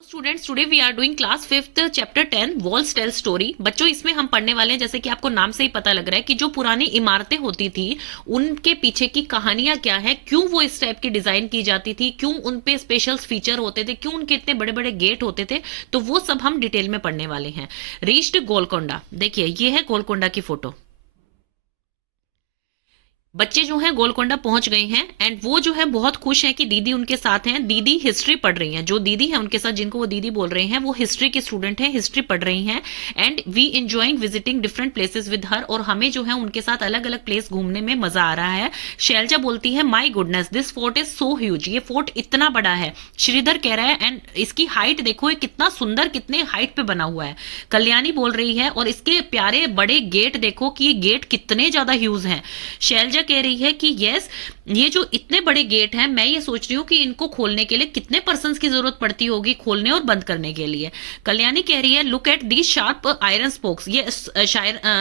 Students, today we are doing class 5th chapter 10 walls tell story. बच्चों, इसमें हम पढ़ने वाले हैं, जैसे कि आपको नाम से ही पता लग रहा है कि जो पुरानी इमारतें होती थी उनके पीछे की कहानियां क्या है, क्यों वो इस टाइप की डिजाइन की जाती थी, क्यों उन पे स्पेशल फीचर होते थे, क्यों उनके इतने बड़े बड़े गेट होते थे। तो वो सब हम डिटेल में पढ़ने वाले हैं। रीच्ड गोलकोंडा, देखिए ये है गोलकोंडा की फोटो। बच्चे जो हैं गोलकोंडा पहुंच गए हैं एंड वो जो है बहुत खुश है कि दीदी उनके साथ हैं। दीदी हिस्ट्री पढ़ रही हैं, जो दीदी है उनके साथ जिनको वो दीदी बोल रहे हैं वो हिस्ट्री की स्टूडेंट है, हिस्ट्री पढ़ रही हैं। And we enjoying visiting different places with her, और हमें जो है उनके साथ अलग अलग प्लेस घूमने में मजा आ रहा है। शैलजा बोलती है my goodness this fort is so huge, ये फोर्ट इतना बड़ा है। श्रीधर कह रहा है एंड इसकी हाइट देखो, ये कितना सुंदर, कितने हाइट पे बना हुआ है। कल्याणी बोल रही है और इसके प्यारे बड़े गेट देखो कि ये गेट कितने ज्यादा ह्यूज हैं। शैलजा कह रही है कि यस, ये जो इतने बड़े गेट हैं, मैं ये सोच रही हूँ कि इनको खोलने के लिए कितने पर्सन्स की जरूरत पड़ती होगी खोलने और बंद करने के लिए। कल्याणी कह रही है look at the sharp iron spokes, ये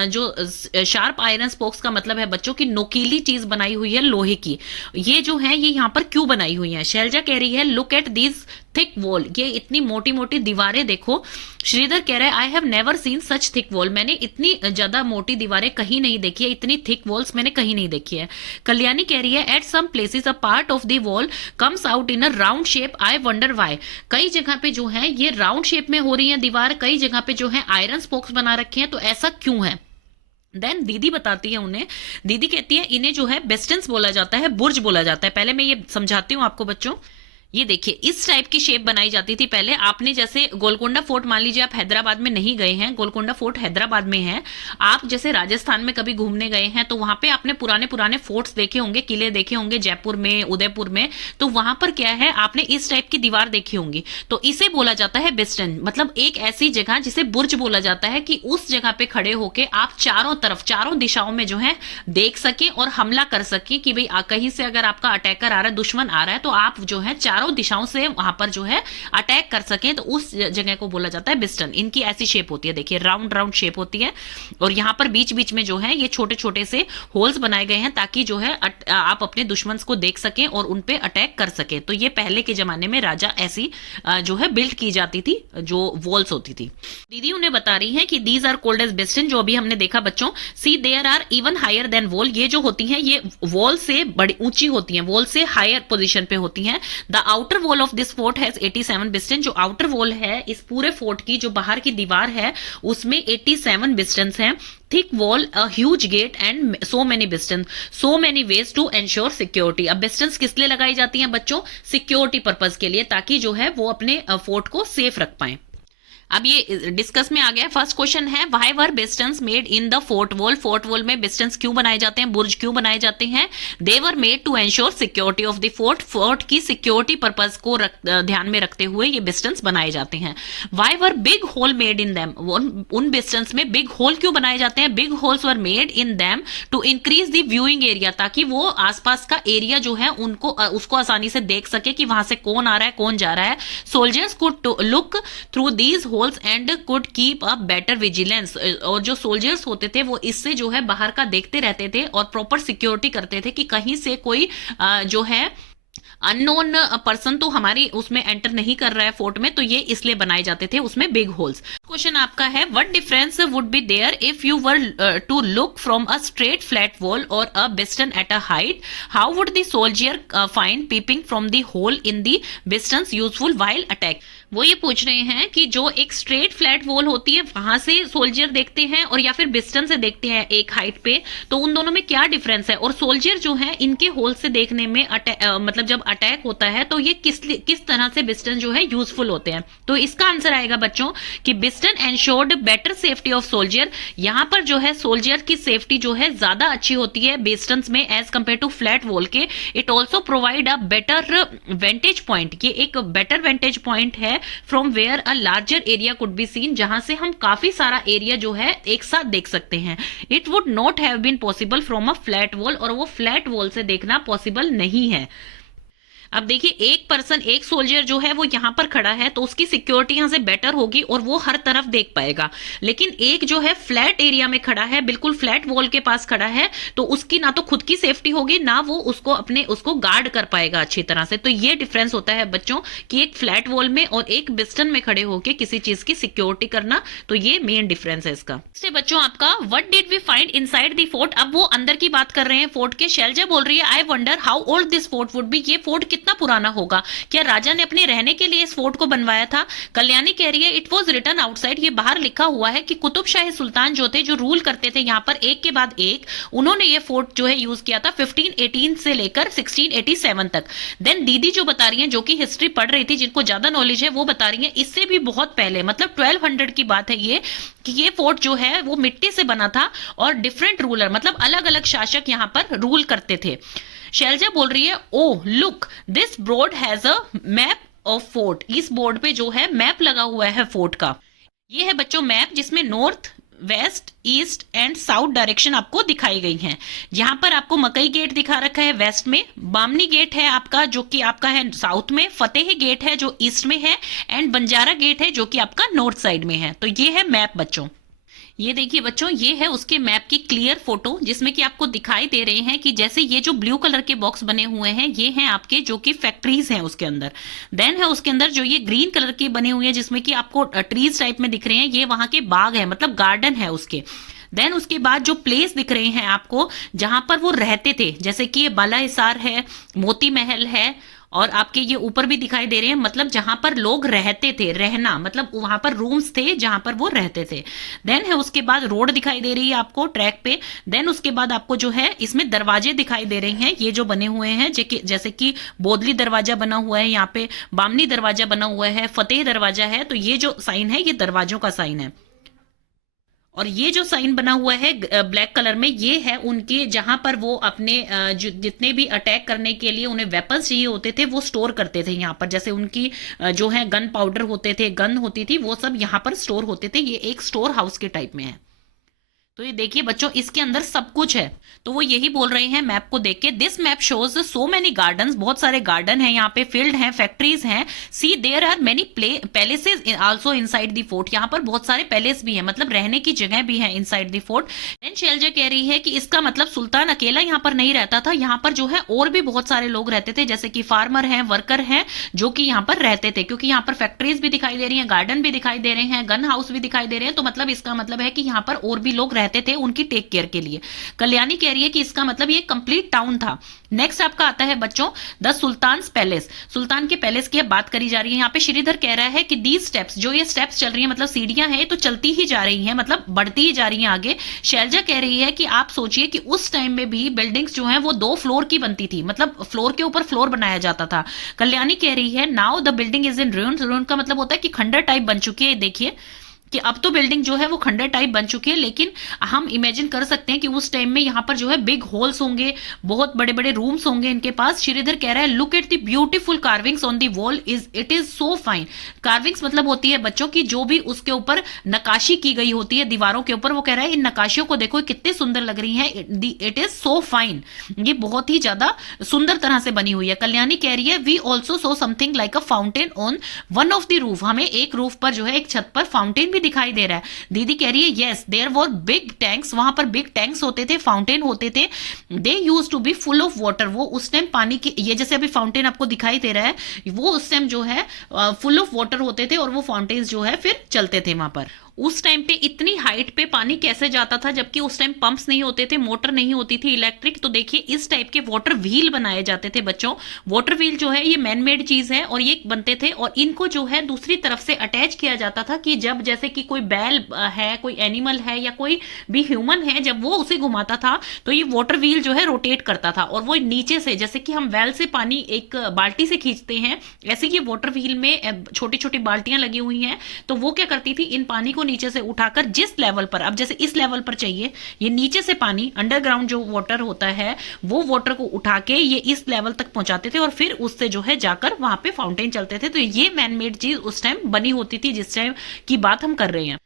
जो शार्प आयरन स्पोक्स का मतलब है बच्चों की नोकीली चीज बनाई हुई है लोहे की। ये जो है ये यहाँ पर क्यों बनाई हुई है। शैलजा कह रही है look at these thick wall, ये इतनी मोटी मोटी दीवारें देखो। श्रीधर कह रहा है I have never seen such thick wall, मैंने इतनी ज्यादा मोटी दीवारें कहीं नहीं देखी है, इतनी थिक वॉल्स मैंने कहीं नहीं देखी है। कल्याणी कह रही है at some places a part of the wall comes out in a round shape, I wonder why, कई जगह पे जो है ये राउंड शेप में हो रही है दीवार, कई जगह पे जो है आयरन स्पोक्स बना रखे हैं, तो ऐसा क्यों है। देन दीदी बताती है उन्हें, दीदी कहती है इन्हें जो है बेस्टन्स बोला जाता है, बुर्ज बोला जाता है। पहले मैं ये समझाती हूँ आपको बच्चों। ये देखिए इस टाइप की शेप बनाई जाती थी पहले। आपने जैसे गोलकोंडा फोर्ट, मान लीजिए आप हैदराबाद में नहीं गए हैं, गोलकोंडा फोर्ट हैदराबाद में है, आप जैसे राजस्थान में कभी घूमने गए हैं तो वहां पे आपने पुराने पुराने फोर्ट्स देखे होंगे, किले देखे होंगे जयपुर में, उदयपुर में, तो वहां पर क्या है आपने इस टाइप की दीवार देखी होंगी, तो इसे बोला जाता है बेस्टन, मतलब एक ऐसी जगह जिसे बुर्ज बोला जाता है कि उस जगह पे खड़े होके आप चारों तरफ, चारों दिशाओं में जो है देख सके और हमला कर सके कि भाई कहीं से अगर आपका अटैकर आ रहा है, दुश्मन आ रहा है, तो आप जो है चारों दिशाओं से वहां पर जो है अटैक कर सकें, तो उस जगह को बोला जाता है बिस्टन। इनकी ऐसी शेप होती है, देखिए राउंड राउंड शेप होती है, और यहां पर बीच बीच में जो है ये छोटे छोटे से होल्स बनाए गए हैं ताकि जो है आप अपने दुश्मन को देख सकें और उन पे अटैक कर सकें। तो ये पहले के जमाने में राजा ऐसी जो है बिल्ड की जाती थी, जो वॉल्स होती थी। दीदी उन्हें बता रही है कि these are called as bastion, जो अभी हमने देखा बच्चों। See there are even higher than wall, ये जो होती हैं ये वॉल से बड़ी ऊंची होती हैं, वॉल से हायर पोजीशन पे होती हैं। The outer wall of this fort has 87 बिस्टन, जो आउटर वॉल है इस पूरे फोर्ट की, जो बाहर की दीवार है उसमें 87 बिस्टन्स हैं। Thick wall, a huge gate and so many bastion, so many ways to ensure security. अब बिस्टन्स किस लिए लगाई जाती हैं बच्चों, सिक्योरिटी पर्पज के लिए, ताकि जो है वो अपने फोर्ट को सेफ रख पाए। अब ये डिस्कस में आ गया। फर्स्ट क्वेश्चन है why were bastions made in the fort wall, fort wall में बिस्टन्स क्यों बनाए जाते हैं, बुर्ज क्यों बनाए जाते हैं। They were made to ensure security of the fort, fort की सिक्योरिटी पर्पज को ध्यान में रखते हुए ये बिस्टन्स बनाए जाते हैं। Why were big hole made in them, उन बिस्टन्स में बिग होल क्यों बनाए जाते हैं, big holes were made in them to increase the viewing area, ताकि वो आसपास का एरिया जो है उनको उसको आसानी से देख सके कि वहां से कौन आ रहा है कौन जा रहा है। Soldiers could look through these holes and could keep a better vigilance, और जो सोल्जर्स होते थे वो इससे जो है बाहर का देखते रहते थे और प्रॉपर सिक्योरिटी करते थे कि कहीं से कोई जो है अननोन पर्सन तो हमारी उसमें एंटर नहीं कर रहा है फोर्ट में, तो ये इसलिए बनाए जाते थे उसमें बिग होल्स। क्वेश्चन आपका है what difference would be there if you were to look from a straight flat wall और a bastion at a height, how would the soldier find peeping from the hole in the bastions useful while attack. वो ये पूछ रहे हैं कि जो एक straight flat wall होती है वहां से सोल्जर देखते हैं और या फिर बिस्टन से देखते हैं एक हाइट पे, तो उन दोनों में क्या डिफरेंस है, और सोल्जर जो है इनके होल से देखने में मतलब जब अटैक होता है तो ये किस तरह से बिस्टन जो है यूजफुल होते हैं। तो इसका आंसर आएगा बच्चों कि bastion ensured better safety of soldier, यहाँ पर जो है सोल्जर की सेफ्टी जो है ज्यादा अच्छी होती है बिस्टन्स में as compare to flat wall के। It also provide a better vantage point, ये एक बेटर वेंटेज पॉइंट है from where a larger area could be seen, जहां से हम काफी सारा एरिया जो है एक साथ देख सकते हैं। It would not have been possible from a flat wall, और वो फ्लैट वॉल से देखना पॉसिबल नहीं है। अब देखिए एक पर्सन, एक सोल्जर जो है वो यहाँ पर खड़ा है तो उसकी सिक्योरिटी यहाँ से बेटर होगी और वो हर तरफ देख पाएगा। लेकिन एक जो है फ्लैट एरिया में खड़ा है, बिल्कुल फ्लैट वॉल के पास खड़ा है, तो उसकी ना तो खुद की सेफ्टी होगी, ना वो उसको गार्ड कर पाएगा अच्छी तरह से। तो ये डिफरेंस होता है बच्चों कि एक फ्लैट वॉल में और एक बिस्टन में खड़े होकर किसी चीज की सिक्योरिटी करना, तो ये मेन डिफरेंस है इसका। इससे बच्चों आपका what did we find inside the fort, अब वो अंदर की बात कर रहे हैं फोर्ट के। शैलजा बोल रही है I wonder how old this fort would be, ये फोर्ट कितना पुराना होगा, क्या राजा ने अपने रहने के लिए इस फोर्ट को बनवाया था। कल्याणी कह रही है इट वॉज रिटन आउटसाइड, ये बाहर लिखा हुआ है कि कुतुब शाही सुल्तान जो थे, जो रूल करते थे यहाँ पर एक के बाद एक, उन्होंने ये फोर्ट जो है यूज किया था 1518 से लेकर 1687 तक। देन दीदी जो बता रही है, जो कि हिस्ट्री पढ़ रही थी, जिनको ज्यादा नॉलेज है, वो बता रही है इससे भी बहुत पहले, मतलब 1200 की बात है ये, कि ये फोर्ट जो है वो मिट्टी से बना था और डिफरेंट रूलर, मतलब अलग अलग शासक यहाँ पर रूल करते थे। शैलजा बोल रही है oh look this board has a map of fort, इस बोर्ड पे जो है मैप लगा हुआ है फोर्ट का। ये है बच्चों मैप, जिसमें north, west, east and south direction आपको दिखाई गई हैं। यहाँ पर आपको मकई गेट दिखा रखा है वेस्ट में, बामनी गेट है आपका जो कि आपका है साउथ में, फतेह गेट है जो ईस्ट में है, एंड बंजारा गेट है जो कि आपका नॉर्थ साइड में है। तो ये है मैप बच्चों। ये देखिए बच्चों, ये है उसके मैप की क्लियर फोटो, जिसमें कि आपको दिखाई दे रहे हैं कि जैसे ये जो ब्लू कलर के बॉक्स बने हुए हैं, ये हैं आपके जो कि फैक्ट्रीज हैं उसके अंदर। देन है उसके अंदर जो ये ग्रीन कलर की बने हुए हैं, जिसमें कि आपको ट्रीज टाइप में दिख रहे हैं, ये वहां के बाग है, मतलब गार्डन है उसके। देन उसके बाद जो प्लेस दिख रहे हैं आपको जहां पर वो रहते थे, जैसे कि ये बाला हिसार है, मोती महल है, और आपके ये ऊपर भी दिखाई दे रहे हैं, मतलब जहां पर लोग रहते थे, रहना मतलब वहां पर रूम्स थे जहां पर वो रहते थे। देन है उसके बाद रोड दिखाई दे रही है आपको ट्रैक पे। देन उसके बाद आपको जो है इसमें दरवाजे दिखाई दे रहे हैं, ये जो बने हुए हैं, जैसे कि बोदली दरवाजा बना हुआ है, यहाँ पे बामनी दरवाजा बना हुआ है, फतेह दरवाजा है। तो ये जो साइन है ये दरवाजों का साइन है, और ये जो साइन बना हुआ है ब्लैक कलर में, ये है उनके जहां पर वो अपने जितने भी अटैक करने के लिए उन्हें वेपन्स चाहिए होते थे वो स्टोर करते थे यहाँ पर। जैसे उनकी जो है गन पाउडर होते थे, गन होती थी, वो सब यहाँ पर स्टोर होते थे। ये एक स्टोर हाउस के टाइप में है। तो ये देखिए बच्चों, इसके अंदर सब कुछ है। तो वो यही बोल रहे हैं मैप को देख के, this map shows so many gardens, बहुत सारे गार्डन हैं यहाँ पे, फील्ड हैं, फैक्ट्रीज हैं। See there are many palaces also inside the fort, यहाँ पर बहुत सारे पैलेस भी हैं, मतलब रहने की जगह भी है inside the fort. Then Shailaja कह रही है कि इसका मतलब सुल्तान अकेला यहाँ पर नहीं रहता था, यहाँ पर जो है और भी बहुत सारे लोग रहते थे, जैसे कि फार्मर हैं, वर्कर हैं, जो कि यहाँ पर रहते थे। क्योंकि यहाँ पर फैक्ट्रीज भी दिखाई दे रही है, गार्डन भी दिखाई दे रहे हैं, गन हाउस भी दिखाई दे रहे हैं, तो मतलब इसका मतलब है कि यहाँ पर और भी लोग रहते थे उनकी टेक केयर के लिए। कल्याणी कह रही है कि इसका मतलब ये कंप्लीट टाउन था। नेक्स्ट आपका आता है बच्चों द सुल्तान पैलेस, सुल्तान के पैलेस की बात करी जा रही है। यहाँ पे श्रीधर कह रहा है कि दी स्टेप्स, जो ये स्टेप्स चल रही है, मतलब सीढ़ियां हैं, तो चलती ही जा रही हैं, मतलब बढ़ती ही जा रही हैं आगे। शैलजा कह रही है कि आप सोचिए कि उस टाइम में भी बिल्डिंग्स जो है वो 2 फ्लोर की बनती थी, मतलब फ्लोर के ऊपर फ्लोर बनाया जाता था। कल्याणी कह रही है now the building is in ruins, ruin का मतलब होता है कि खंडर टाइप बन चुकी है। देखिए कि अब तो बिल्डिंग जो है वो खंडर टाइप बन चुकी है, लेकिन हम इमेजिन कर सकते हैं कि उस टाइम में यहाँ पर जो है बिग होल्स होंगे, बहुत बड़े बड़े रूम्स होंगे इनके पास। श्रीधर कह रहा है look at the beautiful carvings on the wall, it is so fine. Carvings मतलब होती है बच्चों की जो भी उसके ऊपर नकाशी की गई होती है दीवारों के ऊपर, वो कह रहा है इन नकाशियों को देखो कितनी सुंदर लग रही है, इट इज सो फाइन, ये बहुत ही ज्यादा सुंदर तरह से बनी हुई है। कल्याणी कह रही है we also saw something like a fountain on one of the roof, हमें एक रूफ पर जो है एक छत पर फाउंटेन दिखाई दे रहा है। दीदी कह रही है yes there were big tanks, वहां पर बिग टैंक्स होते थे, फाउंटेन होते थे, they used to be full of water, वो उस टाइम पानी की, ये जैसे अभी फाउंटेन आपको दिखाई दे रहा है, वो उस टाइम जो है फुल ऑफ वाटर होते थे, और वो फाउंटेन्स जो है फिर चलते थे वहां पर। उस टाइम पे इतनी हाइट पे पानी कैसे जाता था, जबकि उस टाइम पंप्स नहीं होते थे, मोटर नहीं होती थी इलेक्ट्रिक। तो देखिए इस टाइप के वाटर व्हील बनाए जाते थे बच्चों। वाटर व्हील जो है ये मैन मेड चीज है, और ये बनते थे, और इनको जो है दूसरी तरफ से अटैच किया जाता था कि जब जैसे कि कोई बैल है, कोई एनिमल है, या कोई भी ह्यूमन है, जब वो उसे घुमाता था तो ये वाटर व्हील जो है रोटेट करता था, और वो नीचे से, जैसे कि हम वेल से पानी एक बाल्टी से खींचते हैं, ऐसे ये वाटर व्हील में छोटी छोटी बाल्टियां लगी हुई हैं। तो वो क्या करती थी, इन पानी को नीचे से उठाकर जिस लेवल पर, अब जैसे इस लेवल पर चाहिए, ये नीचे से पानी अंडरग्राउंड जो वाटर होता है वो वाटर को उठा के ये इस लेवल तक पहुंचाते थे, और फिर उससे जो है जाकर वहां पे फाउंटेन चलते थे। तो ये मैनमेड चीज उस टाइम बनी होती थी जिस टाइम की बात हम कर रहे हैं।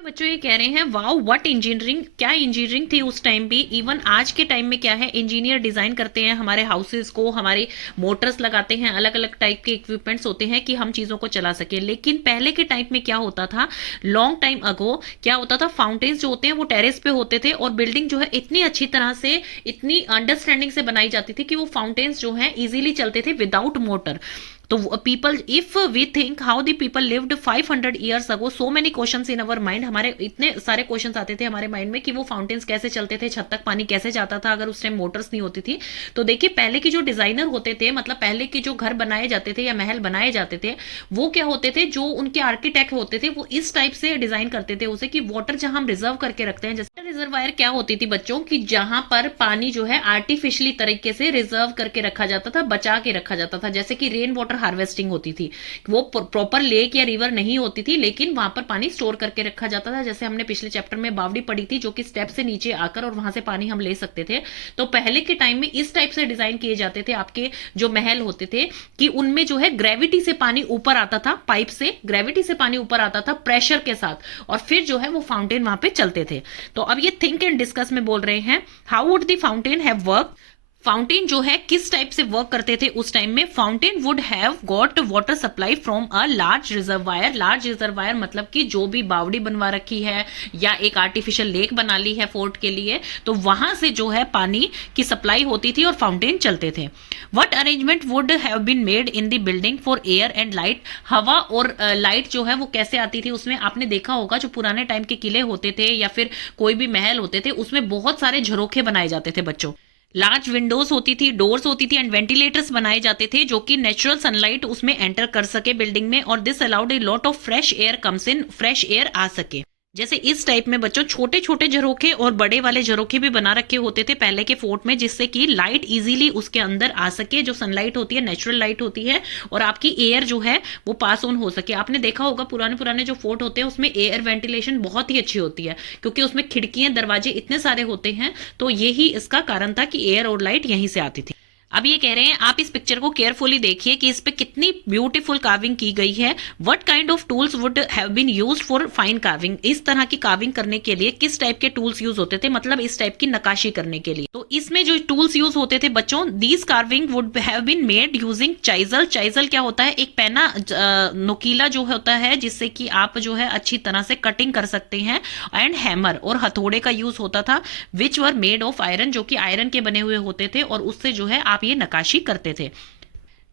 बच्चों ये कह रहे हैं वाओ व्हाट इंजीनियरिंग, क्या इंजीनियरिंग थी उस टाइम पे। इवन आज के टाइम में क्या है, इंजीनियर डिजाइन करते हैं हमारे हाउसेस को, हमारे मोटर्स लगाते हैं, अलग अलग टाइप के इक्विपमेंट्स होते हैं कि हम चीजों को चला सके। लेकिन पहले के टाइम में क्या होता था, लॉन्ग टाइम अगो क्या होता था, फाउंटेन्स जो होते हैं वो टेरेस पे होते थे और बिल्डिंग जो है इतनी अच्छी तरह से, इतनी अंडरस्टैंडिंग से बनाई जाती थी कि वो फाउंटेन्स जो है इजीली चलते थे विदाउट मोटर। तो people, if we think how the people lived 500 years ago, so many questions in our mind, हमारे इतने सारे क्वेश्चंस आते थे हमारे माइंड में कि वो फाउंटेन्स कैसे चलते थे, छत तक पानी कैसे जाता था अगर उस टाइम मोटर्स नहीं होती थी। तो देखिए पहले के जो डिजाइनर होते थे, मतलब पहले के जो घर बनाए जाते थे या महल बनाए जाते थे, वो क्या होते थे, जो उनके आर्किटेक्ट होते थे वो इस टाइप से डिजाइन करते थे उसे कि वाटर जहां हम रिजर्व करके रखते हैं, जैसे रिजर्वायर क्या होती थी बच्चों की, जहां पर पानी जो है आर्टिफिशियली तरीके से रिजर्व करके रखा जाता था, बचा के रखा जाता था, जैसे कि रेन वाटर हार्वेस्टिंग होती थी। वो प्रॉपर लेक या रिवर नहीं होती थी, लेकिन वहां पर पानी स्टोर करके रखा जाता था, जैसे हमने पिछले चैप्टर में बावड़ी पढ़ी थी, जो कि स्टेप से नीचे आकर और वहां से पानी हम ले सकते थे। तो पहले के टाइम में इस टाइप से डिजाइन किए जाते थे आपके जो महल होते थे, कि उनमें जो है ग्रेविटी से पानी ऊपर आता था, पाइप से ग्रेविटी से पानी ऊपर आता था प्रेशर के साथ, और फिर जो है वो फाउंटेन वहां पे चलते थे। तो अब ये थिंक एंड डिस्कस में बोल रहे हैं, how would the fountain have work, fountain जो है किस टाइप से वर्क करते थे उस टाइम में। Fountain would have got water supply from a large reservoir, large reservoir मतलब कि जो भी बावड़ी बनवा रखी है या एक आर्टिफिशियल लेक बना ली है फोर्ट के लिए, तो वहां से जो है पानी की सप्लाई होती थी और फाउंटेन चलते थे। What arrangement would have been made in the building for air and light, हवा और लाइट जो है वो कैसे आती थी उसमें। आपने देखा होगा जो पुराने टाइम के किले होते थे या फिर कोई भी महल होते थे, उसमें बहुत सारे झरोखे बनाए जाते थे बच्चों, लार्ज विंडोज होती थी, डोर्स होती थी एंड वेंटिलेटर्स बनाए जाते थे, जो कि नेचुरल सनलाइट उसमें एंटर कर सके बिल्डिंग में, और this allowed a lot of fresh air comes in, fresh air आ सके। जैसे इस टाइप में बच्चों छोटे छोटे झरोखे और बड़े वाले झरोखे भी बना रखे होते थे पहले के फोर्ट में, जिससे कि लाइट इजीली उसके अंदर आ सके, जो सनलाइट होती है नेचुरल लाइट होती है, और आपकी एयर जो है वो पास ऑन हो सके। आपने देखा होगा पुराने पुराने जो फोर्ट होते हैं उसमें एयर वेंटिलेशन बहुत ही अच्छी होती है, क्योंकि उसमें खिड़कियां दरवाजे इतने सारे होते हैं, तो यही इसका कारण था कि एयर और लाइट यहीं से आती थी। अब ये कह रहे हैं आप इस पिक्चर को केयरफुली देखिए कि इस पे कितनी ब्यूटीफुल कार्विंग की गई है। What kind of tools would have been used for fine carving, इस तरह की कार्विंग करने के लिए किस टाइप के टूल्स यूज होते थे, मतलब इस टाइप की नक्काशी करने के लिए। तो इसमें जो टूल्स यूज होते थे बच्चों, these carving would have been made using chisel. Chisel क्या होता है, एक पैना नुकीला जो होता है जिससे कि आप जो है अच्छी तरह से कटिंग कर सकते हैं, एंड हैमर और हथौड़े का यूज होता था, विच वर मेड ऑफ आयरन, जो कि आयरन के बने हुए होते थे, और उससे जो है आप ये नक्काशी करते थे।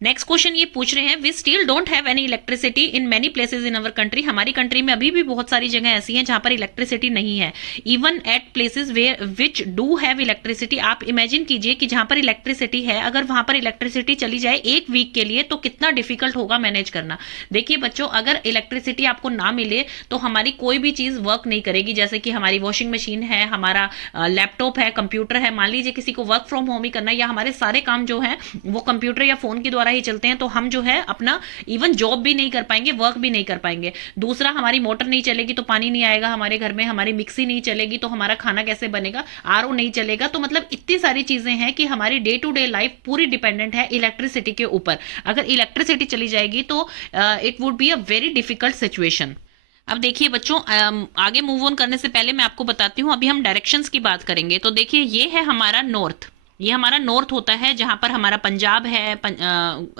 नेक्स्ट क्वेश्चन ये पूछ रहे हैं, we still don't have any electricity in many places in our country, हमारी कंट्री में अभी भी बहुत सारी जगह ऐसी हैं जहां पर इलेक्ट्रिसिटी नहीं है। Even at places where which do have electricity, आप इमेजिन कीजिए कि जहां पर इलेक्ट्रिसिटी है, अगर वहां पर इलेक्ट्रिसिटी चली जाए एक वीक के लिए तो कितना डिफिकल्ट होगा मैनेज करना। देखिए बच्चों, अगर इलेक्ट्रिसिटी आपको ना मिले तो हमारी कोई भी चीज वर्क नहीं करेगी, जैसे कि हमारी वॉशिंग मशीन है, हमारा लैपटॉप है, कंप्यूटर है। मान लीजिए किसी को वर्क फ्रॉम होम ही करना है, या हमारे सारे काम जो है वो कंप्यूटर या फोन के द्वारा ही चलते हैं, तो हम जो है अपना इवन जॉब भी नहीं कर पाएंगे, वर्क भी नहीं कर पाएंगे। दूसरा, हमारी मोटर नहीं चलेगी तो पानी नहीं आएगा हमारे घर में, हमारी मिक्सी नहीं चलेगी तो हमारा खाना कैसे बनेगा, आरओ नहीं चलेगा। तो मतलब इतनी सारी चीजें हैं कि हमारी डे टू डे लाइफ पूरी डिपेंडेंट है इलेक्ट्रिसिटी के ऊपर। अगर इलेक्ट्रिसिटी चली जाएगी तो it would be a very difficult situation. अब देखिए बच्चों, आगे मूव ऑन करने से पहले मैं आपको बताती हूँ, अभी हम डायरेक्शंस की बात करेंगे। तो देखिए ये है हमारा नॉर्थ, ये हमारा नॉर्थ होता है, जहां पर हमारा पंजाब है,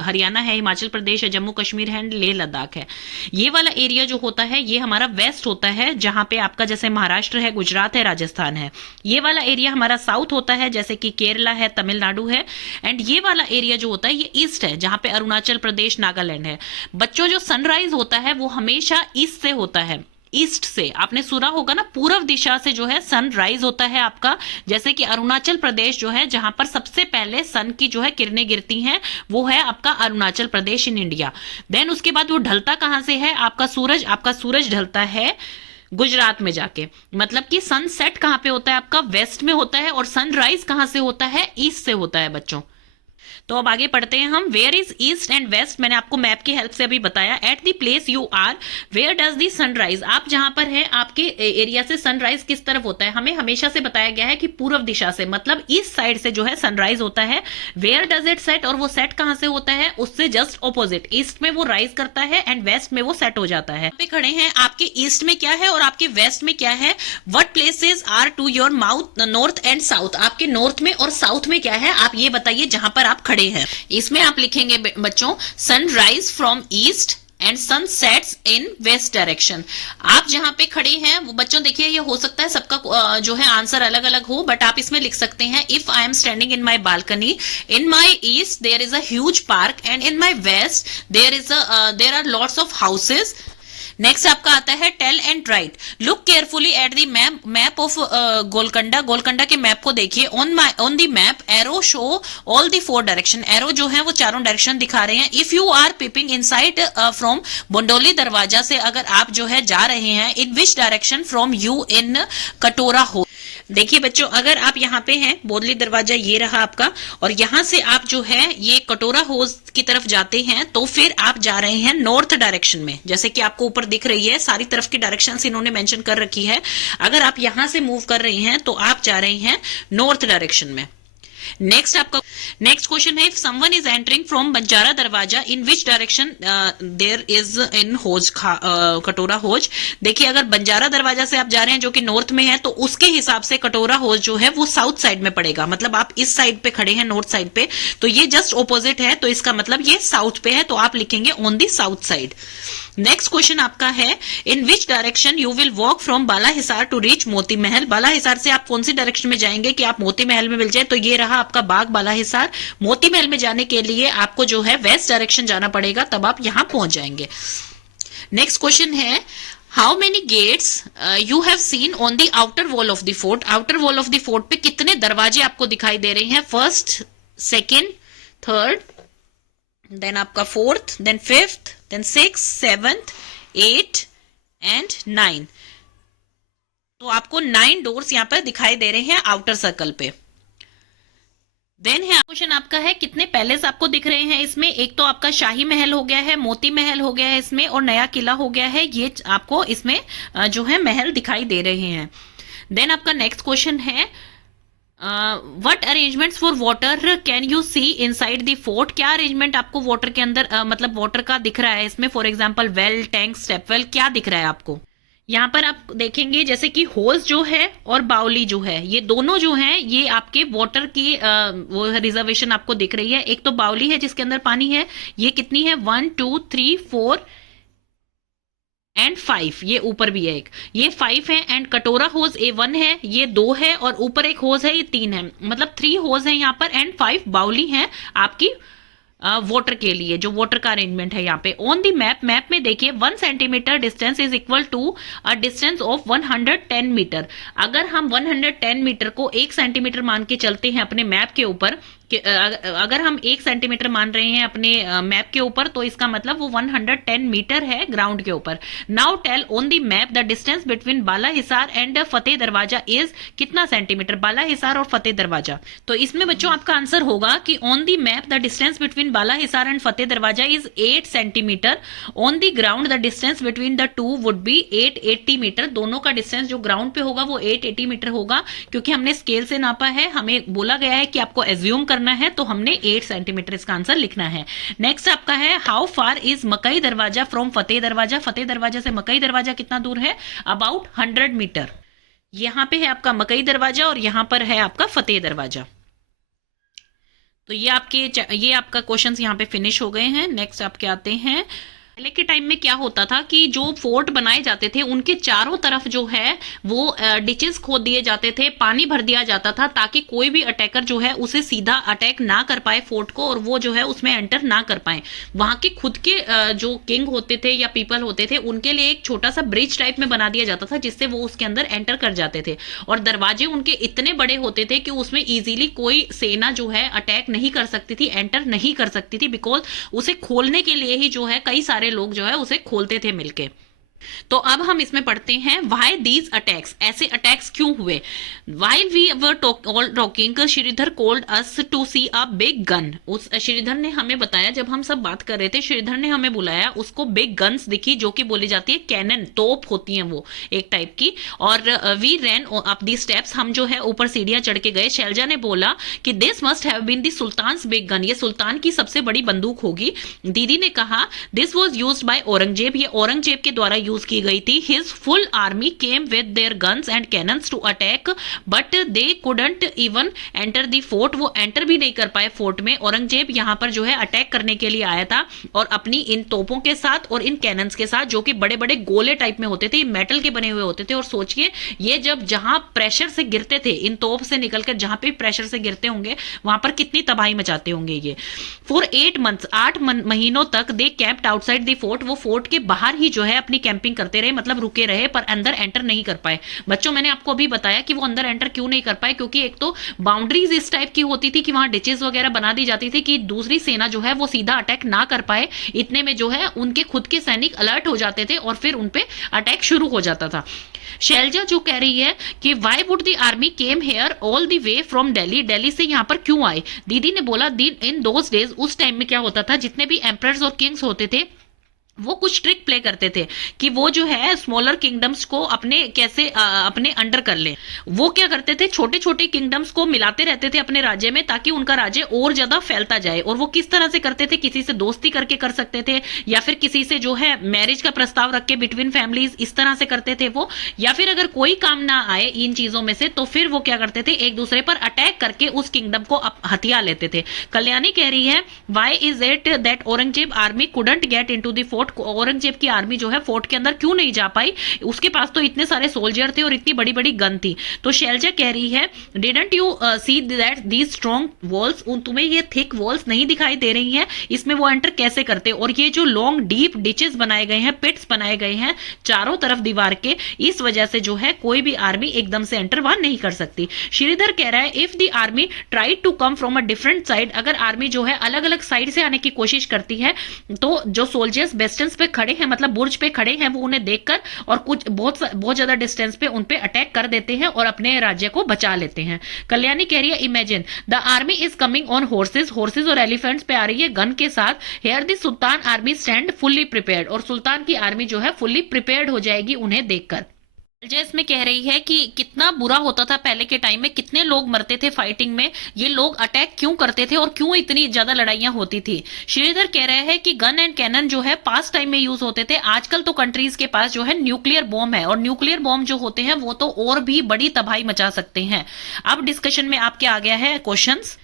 हरियाणा है, हिमाचल प्रदेश है, जम्मू कश्मीर है, लेह लद्दाख है। ये वाला एरिया जो होता है ये हमारा वेस्ट होता है, जहां पे आपका जैसे महाराष्ट्र है, गुजरात है, राजस्थान है। ये वाला एरिया हमारा साउथ होता है, जैसे कि केरला है, तमिलनाडु है। एंड ये वाला एरिया जो होता है ये ईस्ट है, जहां पे अरुणाचल प्रदेश, नागालैंड है। बच्चों, जो सनराइज होता है वो हमेशा ईस्ट से होता है, ईस्ट से। आपने सुना होगा ना, पूर्व दिशा से जो है सनराइज होता है आपका, जैसे कि अरुणाचल प्रदेश जो है, जहां पर सबसे पहले सन की जो है किरणें गिरती हैं, वो है आपका Arunachal Pradesh in India. Then उसके बाद वो ढलता कहां से है, आपका सूरज ढलता है गुजरात में जाके। मतलब कि सनसेट कहां पे होता है, आपका वेस्ट में होता है, और सनराइज कहां से होता है, ईस्ट से होता है बच्चों। तो अब आगे पढ़ते हैं हम। Where is east and west, मैंने आपको मैप की हेल्प से अभी बताया। At the place you are, where does the sunrise, आप जहां पर है आपके एरिया से सनराइज किस तरफ होता है? हमें हमेशा से बताया गया है कि पूर्व दिशा से, मतलब ईस्ट साइड से जो है सनराइज होता है। वेयर डज इट सेट, और वो सेट कहां से होता है? उससे जस्ट ऑपोजिट, ईस्ट में वो राइज करता है एंड वेस्ट में वो सेट हो जाता है। पे खड़े हैं, आपके ईस्ट में क्या है और आपके वेस्ट में क्या है? What places are to your mouth north and south, आपके नॉर्थ में और साउथ में क्या है आप ये बताइए जहां पर आप खड़े हैं। इसमें आप लिखेंगे बच्चों, sunrise from east and sun sets in west direction. आप जहां पे खड़े हैं वो बच्चों देखिए, ये हो सकता है सबका जो है आंसर अलग अलग हो, बट आप इसमें लिख सकते हैं, if I am standing in my balcony, in my east there is a huge park and in my west there are lots of houses. Next आपका आता है tell and right, look carefully at the map of Golconda, Golconda के map को देखिए। On the map arrow show all the 4 direction, arrow जो है वो चारों डायरेक्शन दिखा रहे हैं। If you are peeping inside from Bandoli Darwaza से अगर आप जो है जा रहे हैं, in which direction from you in Katora Hauz. देखिए बच्चों, अगर आप यहाँ पे हैं, बोदली दरवाजा ये रहा आपका, और यहां से आप जो है ये कटोरा होज की तरफ जाते हैं, तो फिर आप जा रहे हैं नॉर्थ डायरेक्शन में, जैसे कि आपको ऊपर दिख रही है सारी तरफ की डायरेक्शंस इन्होंने मेंशन कर रखी है। अगर आप यहां से मूव कर रहे हैं तो आप जा रहे हैं नॉर्थ डायरेक्शन में। नेक्स्ट आपका नेक्स्ट क्वेश्चन है, if someone is entering from Banjara Darwaza in which direction there is in Hauz Katora Hauz. देखिए अगर बंजारा दरवाजा से आप जा रहे हैं जो कि नॉर्थ में है, तो उसके हिसाब से कटोरा होज जो है वो साउथ साइड में पड़ेगा। मतलब आप इस साइड पे खड़े हैं नॉर्थ साइड पे, तो ये जस्ट ऑपोजिट है, तो इसका मतलब ये साउथ पे है, तो आप लिखेंगे on the south side. Next question आपका है, in which direction you will walk from Bala Hisar to reach Moti Mahal. बाला हिसार से आप कौन सी डायरेक्शन में जाएंगे कि आप मोती महल में मिल जाए? तो ये रहा आपका बाग बाला हिसार। मोती महल में जाने के लिए आपको जो है वेस्ट डायरेक्शन जाना पड़ेगा, तब आप यहां पहुंच जाएंगे। नेक्स्ट क्वेश्चन है, how many gates you have seen on the outer wall of the fort. Outer wall of the fort पे कितने दरवाजे आपको दिखाई दे रहे हैं? फर्स्ट, सेकेंड, थर्ड, देन आपका fourth, then fifth, then 6, 7, 8 and 9। तो आपको 9 डोर्स यहां पर दिखाई दे रहे हैं आउटर सर्कल पे। देन है क्वेश्चन आपका है, कितने पैलेस आपको दिख रहे हैं इसमें? एक तो आपका शाही महल हो गया है, मोती महल हो गया है इसमें, और नया किला हो गया है। ये आपको इसमें जो है महल दिखाई दे रहे हैं। देन आपका नेक्स्ट क्वेश्चन है, what arrangements for water can you see inside the fort. क्या अरेंजमेंट आपको वाटर के अंदर मतलब वाटर का दिख रहा है इसमें? For example well, tank, stepwell, क्या दिख रहा है आपको? यहाँ पर आप देखेंगे जैसे कि होज जो है और बाउली जो है, ये दोनों जो हैं ये आपके वाटर की वो रिजर्वेशन आपको दिख रही है। एक तो बाउली है जिसके अंदर पानी है, ये कितनी है? 1, 2, 3, 4 एंड 5, ये ऊपर भी है एक, ये 5 है। एंड कटोरा होज A1 है, ये 2 है, और ऊपर एक होज है, ये 3 है। मतलब 3 होज है यहाँ पर एंड 5 बाउली हैं आपकी वाटर के लिए, जो वाटर का अरेंजमेंट है यहाँ पे। ऑन दी मैप, मैप में देखिए 1 centimetre distance is equal to a distance of 110 metre. अगर हम 110 मीटर को 1 सेंटीमीटर मान के चलते हैं अपने मैप के ऊपर, अगर हम 1 सेंटीमीटर मान रहे हैं अपने मैप के ऊपर, तो इसका मतलब वो 110 मीटर है ग्राउंड के ऊपर। Now tell on the map the distance between Bala Hisar and Fateh Darwaza is कितना सेंटीमीटर? बाला हिसार और फतेह दरवाजा, तो इसमें बच्चों आपका आंसर होगा कि on the map the distance between Bala Hisar and Fateh Darwaza is 8 centimetre. On the ground the distance between the two would be 880 metre. दोनों का डिस्टेंस जो ग्राउंड पे होगा वो 880 मीटर होगा, क्योंकि हमने स्केल से नापा है, हमें बोला गया है कि आपको एज्यूम करना है, तो हमने 8 सेंटीमीटर इसका आंसर लिखना है। नेक्स्ट आपका है, हाउ फार इज मकई दरवाजा फ्रॉम फतेह दरवाजा। फतेह दरवाजा से मकई दरवाजा कितना दूर है? About 100 metre. यहां पे है आपका मकई दरवाजा और यहां पर है आपका फतेह दरवाजा। तो ये आपका क्वेश्चंस यहाँ पे फिनिश हो गए हैं। नेक्स्ट आपके आते हैं, पहले के टाइम में क्या होता था कि जो फोर्ट बनाए जाते थे उनके चारों तरफ जो है वो डिचेस खोद दिए जाते थे, पानी भर दिया जाता था, ताकि कोई भी अटैकर जो है उसे सीधा अटैक ना कर पाए फोर्ट को, और वो जो है उसमें एंटर ना कर पाए। वहां के खुद के जो किंग होते थे या पीपल होते थे, उनके लिए एक छोटा सा ब्रिज टाइप में बना दिया जाता था, जिससे वो उसके अंदर एंटर कर जाते थे। और दरवाजे उनके इतने बड़े होते थे कि उसमें इजीली कोई सेना जो है अटैक नहीं कर सकती थी, एंटर नहीं कर सकती थी, बिकॉज उसे खोलने के लिए ही जो है कई सारे लोग जो है उसे खोलते थे मिलके। तो अब हम इसमें पढ़ते हैं व्हाई दीज अटैक्स, ऐसे अटैक्स क्यों हुए। While we were talking Sridhar called us to see a big gun, उस श्रीधर ने हमें बताया, जब हम सब बात कर रहे थे श्रीधर ने हमें बुलाया, उसको बिग गन्स दिखी जो कि बोली जाती है कैनन, तोप होती है वो एक टाइप की। और we ran up the steps, हम जो है ऊपर सीढ़ियां चढ़ के गए। शैलजा ने बोला कि this must have been the sultans big gun, ये सुल्तान की सबसे बड़ी बंदूक होगी। दीदी ने कहा this was use by Aurangzeb, ये औरंगजेब के द्वारा यूज की गई थी। His full army came with their guns and cannons to attack but they couldn't even enter the fort, वो एंटर भी नहीं कर पाए फोर्ट में। औरंगजेब यहाँ पर जो है अटैक करने के लिए आया था और अपनी इन तोपों के साथ और इन कैनन्स के साथ, जो कि बड़े बड़े गोले टाइप में होते थे, मेटल के बने हुए होते थे। और सोचिए ये जब जहां प्रेशर से गिरते थे, इन तोप से निकलकर जहां पे प्रेशर से गिरते होंगे वहां पर कितनी तबाही मचाते होंगे ये। फॉर 8 मंथ्स, 8 महीनों तक दे कैंप्ड आउटसाइड द फोर्ट, वो फोर्ट के बाहर ही जो है अपनी कैंपिंग करते रहे, मतलब रुके रहे, पर अंदर एंटर नहीं कर पाए। बच्चों मैंने आपको अभी बताया कि वो अंदर एंटर क्यों नहीं कर पाए, क्योंकि एक तो बाउंड्रीज इस टाइप की होती थी कि वहां डिचेस वगैरह बना दी जाती थी कि दूसरी सेना जो है वो सीधा अटैक ना कर पाए। इतने में जो है उनके खुद के सैनिक अलर्ट हो जाते थे और फिर उनपे अटैक शुरू हो जाता था। शैलजा जो कह रही है कि why would the army came here all the way from Delhi, Delhi से यहाँ पर क्यों आए। दीदी ने बोला इन दोज डेज, उस टाइम में क्या होता था, जितने भी एम्परर्स और किंग्स होते थे वो कुछ ट्रिक प्ले करते थे कि वो जो है स्मॉलर किंगडम्स को अपने कैसे अपने अंडर कर ले। वो क्या करते थे, छोटे छोटे किंगडम्स को मिलाते रहते थे अपने राज्य में ताकि उनका राज्य और ज्यादा फैलता जाए। और वो किस तरह से करते थे, किसी से दोस्ती करके कर सकते थे, या फिर किसी से जो है मैरिज का प्रस्ताव रख के बिटवीन फैमिलीज, इस तरह से करते थे वो। या फिर अगर कोई काम ना आए इन चीजों में से तो फिर वो क्या करते थे, एक दूसरे पर अटैक करके उस किंगडम को हथिया लेते थे। कल्याणी कह रही है why is it that Aurangzeb army couldn't get into the fort, Aurangzeb की आर्मी जो है फोर्ट के अंदर क्यों नहीं जा पाई, उसके पास तो इतने सारे सोल्जर थे और इतनी बड़ी बड़ी गन थी। तो शैलजा कह रही है didn't you see that these strong walls, तुम्हें ये थिक वॉल्स नहीं दिखाई दे रही हैं, इसमें वो एंटर कैसे करते। और ये जो लॉन्ग डीप डिचेस बनाए गए हैं, पिट्स बनाए गए हैं चारों तरफ दीवार के, इस वजह से जो है कोई भी आर्मी एकदम से एंटर वहां नहीं कर सकती। श्रीधर कह रहा है if the army try to come from a different side, अगर आर्मी जो है अलग अलग साइड से आने की कोशिश करती है तो जो सोल्जर्स बेस्टन्स पे खड़े हैं, मतलब बुर्ज पे खड़े हैं, वो उन्हें देखकर और कुछ बहुत ज्यादा डिस्टेंस पे उन पे अटैक कर देते हैं और अपने राज्य को बचा लेते हैं। कल्याणी कह रही है imagine the army is coming on horses, horses और एलिफेंट्स पे आ रही है गन के साथ। Here the sultan army stand fully prepared, और सुल्तान की आर्मी जो है फुल्ली प्रिपेयर्ड हो जाएगी उन्हें देखकर। इसमें कह रही है कि कितना बुरा होता था पहले के टाइम में, कितने लोग मरते थे फाइटिंग में, ये लोग अटैक क्यों करते थे और क्यों इतनी ज्यादा लड़ाइयां होती थी। श्रीधर कह रहे हैं कि गन एंड कैनन जो है पास्ट टाइम में यूज होते थे, आजकल तो कंट्रीज के पास जो है न्यूक्लियर बॉम्ब है, और न्यूक्लियर बॉम्ब जो होते हैं वो तो और भी बड़ी तबाही मचा सकते हैं। अब डिस्कशन में आपके आ गया है क्वेश्चंस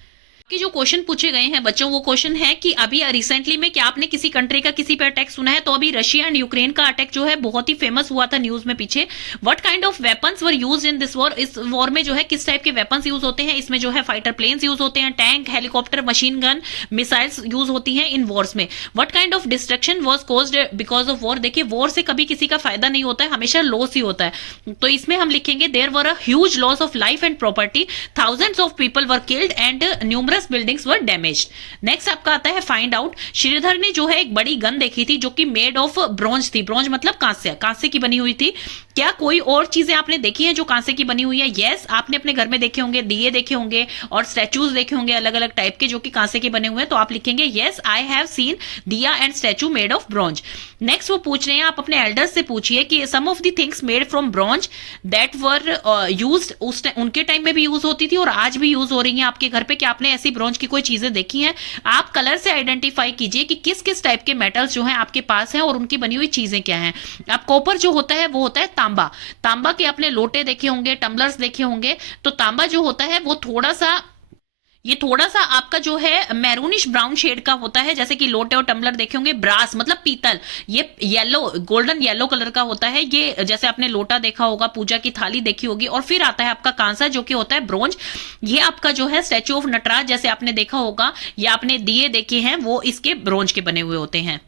कि जो क्वेश्चन पूछे गए हैं बच्चों, वो क्वेश्चन है कि अभी रिसेंटली में क्या आपने किसी कंट्री का किसी पे अटैक सुना है। तो अभी रशिया एंड यूक्रेन का अटैक जो है बहुत ही फेमस हुआ था न्यूज में पीछे। What kind of weapons were used in this war, इस वॉर में जो है किस टाइप के वेपन्स यूज होते हैं। इसमें जो है फाइटर प्लेन्स यूज होते हैं, tank, helicopter, machine gun, missiles use होती हैं इन वॉर्स में। What kind of destruction was caused because of war, देखिए वॉर से कभी किसी का फायदा नहीं होता है, हमेशा लॉस ही होता है। तो इसमें हम लिखेंगे there were a huge loss of life and property, thousands of people were killed and numerous buildings were damaged. Next आपका आता है फाइंड आउट। श्रीधर ने जो है एक बड़ी गन देखी थी जो कि मेड ऑफ ब्रॉन्ज थी, ब्रॉन्ज मतलब कांस्य, कांस्य की बनी हुई थी। क्या कोई और चीजें आपने देखी हैं जो कांसे की बनी हुई है? यस, आपने अपने घर में देखे होंगे, दिए देखे होंगे और स्टैचूज देखे होंगे अलग अलग टाइप के जो कि कांसे के बने हुए हैं। तो आप लिखेंगे यस आई हैव सीन दिया and statue made of bronze. Next वो पूछ रहे हैं, आप अपने एल्डर्स से पूछिए कि some of the things made from bronze that were used, उनके टाइम में भी यूज होती थी और आज भी यूज हो रही है आपके घर पे। क्या आपने ऐसी ब्रॉन्ज की कोई चीजें देखी हैं? आप कलर से आइडेंटिफाई कीजिए कि किस किस टाइप के मेटल्स जो हैं आपके पास हैं और उनकी बनी हुई चीजें क्या हैं। अब कॉपर जो होता है वो होता है तांबा। तांबा के आपने लोटे देखे होंगे, टम्बलर्स देखे होंगे। तो तांबा जो होता है वो थोड़ा सा आपका जो है मैरूनिश ब्राउन शेड का होता है, जैसे कि लोटे और टम्बलर देखे होंगे। ब्रास मतलब पीतल, ये येलो, गोल्डन येलो कलर का होता है। ये जैसे आपने लोटा देखा होगा, पूजा की थाली देखी होगी। और फिर आता है आपका कांसा जो कि होता है ब्रोंज। ये आपका जो है स्टैचू ऑफ नटराज जैसे आपने देखा होगा, या आपने दिए देखे हैं वो इसके ब्रोंज के बने हुए होते हैं।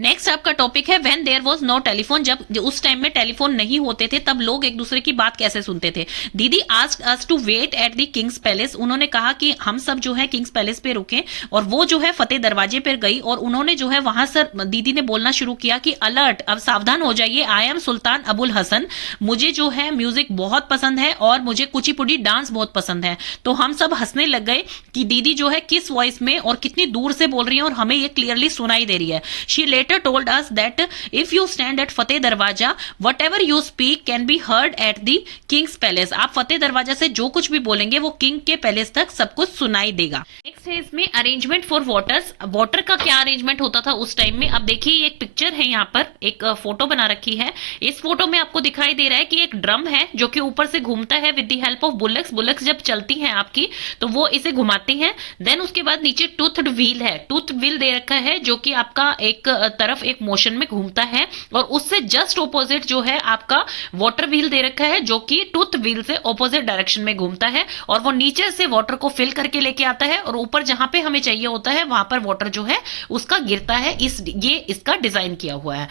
नेक्स्ट आपका टॉपिक है when there was no telephone, जब उस टाइम में टेलीफोन नहीं होते थे तब लोग एक दूसरे की बात कैसे सुनते थे। दीदी asked us to wait at the king's palace, उन्होंने कहा कि हम सब जो है किंग्स पैलेस पे रुके, और वो जो है फतेह दरवाजे पर गई और उन्होंने जो है वहां से दीदी ने बोलना शुरू किया कि अलर्ट, अब सावधान हो जाइए, आई एम सुल्तान अबुल हसन, मुझे जो है म्यूजिक बहुत पसंद है और मुझे कुचिपुड़ी डांस बहुत पसंद है। तो हम सब हंसने लग गए कि दीदी जो है किस वॉइस में और कितनी दूर से बोल रही है और हमें ये क्लियरली सुनाई दे रही है। She later told us that if you stand at फतेह दरवाजा whatever you speak can be heard at the king's palace, आप फतेह दरवाजा से जो कुछ भी बोलेंगे वो किंग के पैलेस तक सब कुछ सुनाई देगा। नेक्स्ट है इसमें अरेंजमेंट फॉर वाटर्स, वाटर का क्या अरेंजमेंट होता था उस टाइम में। अब देखिए ये एक पिक्चर है, यहाँ पर एक फोटो बना रखी है। इस फोटो में आपको दिखाई दे रहा है कि एक ड्रम है जो कि ऊपर से घूमता है with the help of bullets, bullets जब चलती हैं आपकी तो वो इसे घुमाती हैं। देन उसके बाद नीचे टूथड व्हील है, टूथ व्हील दे रखा है जो कि आपका एक तरफ एक मोशन में घूमता है, और उससे जस्ट ऑपोजिट जो है आपका वाटर व्हील दे रखा है जो कि टूथ व्हील से ऑपोजिट डायरेक्शन में घूमता है, और वो नीचे से वाटर को फिल करके लेके आता है और ऊपर जहां पे हमें चाहिए होता है वहां पर वाटर जो है उसका गिरता है। ये इसका डिजाइन किया हुआ है।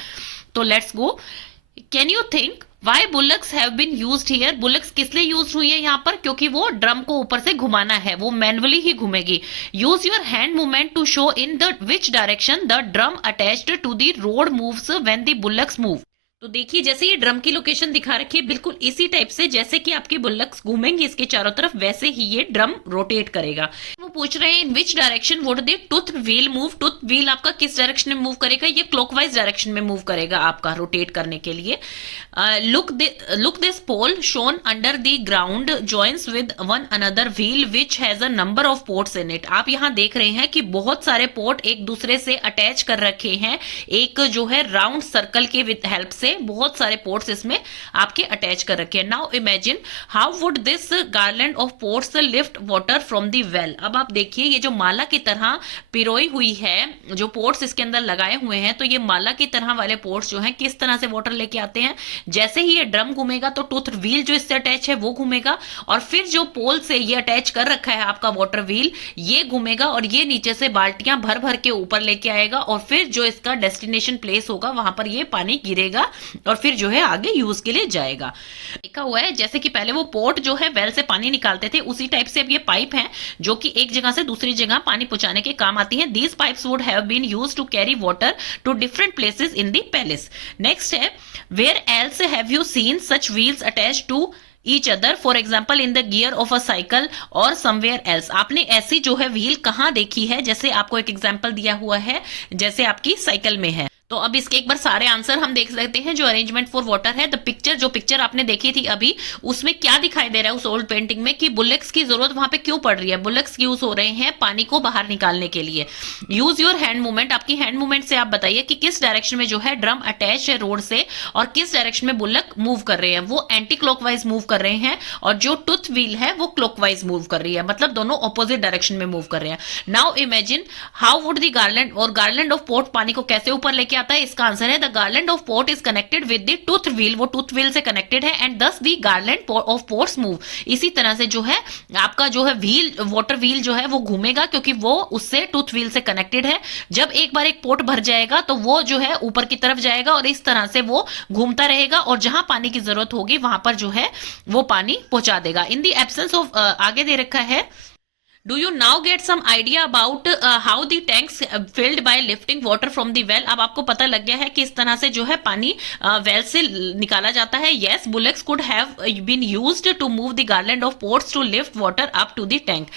तो let's go, can you think why bullocks have been used here, bullocks किस लिए यूज हुई है यहाँ पर, क्योंकि वो ड्रम को ऊपर से घुमाना है, वो मैनुअली ही घूमेगी। Use your hand movement to show in the which direction the drum attached to the rod moves when the bullocks move. तो देखिए जैसे ये ड्रम की लोकेशन दिखा रखी है बिल्कुल इसी टाइप से जैसे कि आपकी बुल्लक्स घूमेंगे इसके चारों तरफ, वैसे ही ये ड्रम रोटेट करेगा। वो पूछ रहे हैं in which direction would the tooth wheel move, tooth wheel आपका किस डायरेक्शन में मूव करेगा, ये क्लॉकवाइज डायरेक्शन में मूव करेगा आपका रोटेट करने के लिए। Look this pole shown under the ground joins with one another wheel which has a number of pots in it. आप यहाँ देख रहे हैं कि बहुत सारे पोर्ट एक दूसरे से अटैच कर रखे हैं, एक जो है राउंड सर्कल के विद हेल्प से बहुत सारे पोर्ट्स इसमें आपके अटैच कर रखे हैं। Now imagine how would this garland of ports lift water from the well. अब आप देखिए ये जो माला की तरह पिरोई हुई है, जो पोर्ट्स इसके अंदर लगाए हुए हैं, तो ये माला की तरह वाले पोर्ट्स जो हैं किस तरह से वाटर लेके आते हैं। जैसे ही ये ड्रम घूमेगा तो टूथ व्हील जो इससे अटैच है वो घूमेगा, और फिर जो पोल से ये अटैच कर रखा है आपका वाटर व्हील ये घूमेगा, और ये नीचे से बाल्टियां भर भर के ऊपर लेके आएगा, और फिर जो इसका डेस्टिनेशन प्लेस होगा वहां पर ये पानी गिरेगा और फिर जो है आगे यूज के लिए जाएगा। लिखा हुआ है जैसे कि पहले वो पोर्ट जो है वेल से पानी निकालते थे उसी टाइप से अब ये पाइप है जो कि एक जगह से दूसरी जगह पानी पहुंचाने के काम आती है। These pipes would have been used to carry water to different places in the palace. Next है where else have you seen such wheels attached to each other, for example in the gear of a cycle और somewhere else. आपने ऐसी जो है wheel कहाँ देखी है, जैसे आपको एक एग्जाम्पल दिया हुआ है जैसे आपकी साइकिल में है। तो अब इसके एक बार सारे आंसर हम देख सकते हैं। जो अरेंजमेंट फॉर वाटर है, द पिक्चर, जो पिक्चर आपने देखी थी अभी, उसमें क्या दिखाई दे रहा है उस ओल्ड पेंटिंग में कि बुलेट्स की जरूरत वहां पे क्यों पड़ रही है। बुलेट्स यूज हो रहे हैं पानी को बाहर निकालने के लिए। यूज योर हैंड मूवमेंट, आपकी हैंड मूवमेंट से आप बताइए कि किस डायरेक्शन में जो है ड्रम अटैच है रोड से और किस डायरेक्शन में बुलेट मूव कर रहे हैं। वो एंटी क्लॉकवाइज मूव कर रहे हैं और जो टूथ व्हील है वो क्लॉकवाइज मूव कर रही है, मतलब दोनों ऑपोजिट डायरेक्शन में मूव कर रहे हैं। Now imagine how would the garland, और गार्लैंड ऑफ पोर्ट पानी को कैसे ऊपर लेके आता है, इसका आंसर है the garland of port is connected with the tooth wheel, वो टूथ व्हील से कनेक्टेड है, एंड दस the garland of ports move. इसी तरह से जो है आपका जो है व्हील, वाटर व्हील जो है वो घूमेगा क्योंकि वो उससे टूथ व्हील से कनेक्टेड है। जब एक बार एक पोर्ट भर जाएगा तो वो जो है ऊपर की तरफ जाएगा और इस तरह से वो घूमता रहेगा और जहां पानी की जरूरत होगी वहां पर जो है वो पानी पहुंचा देगा। इन द एब्सेंस ऑफ, आगे दे रखा है do you now get some idea about how the tanks filled by lifting water from the well. अब आपको पता लग गया है कि इस तरह से जो है पानी वेल से निकाला जाता है। Yes, bullets could have been used to move the garland of pots to lift water up to the tank.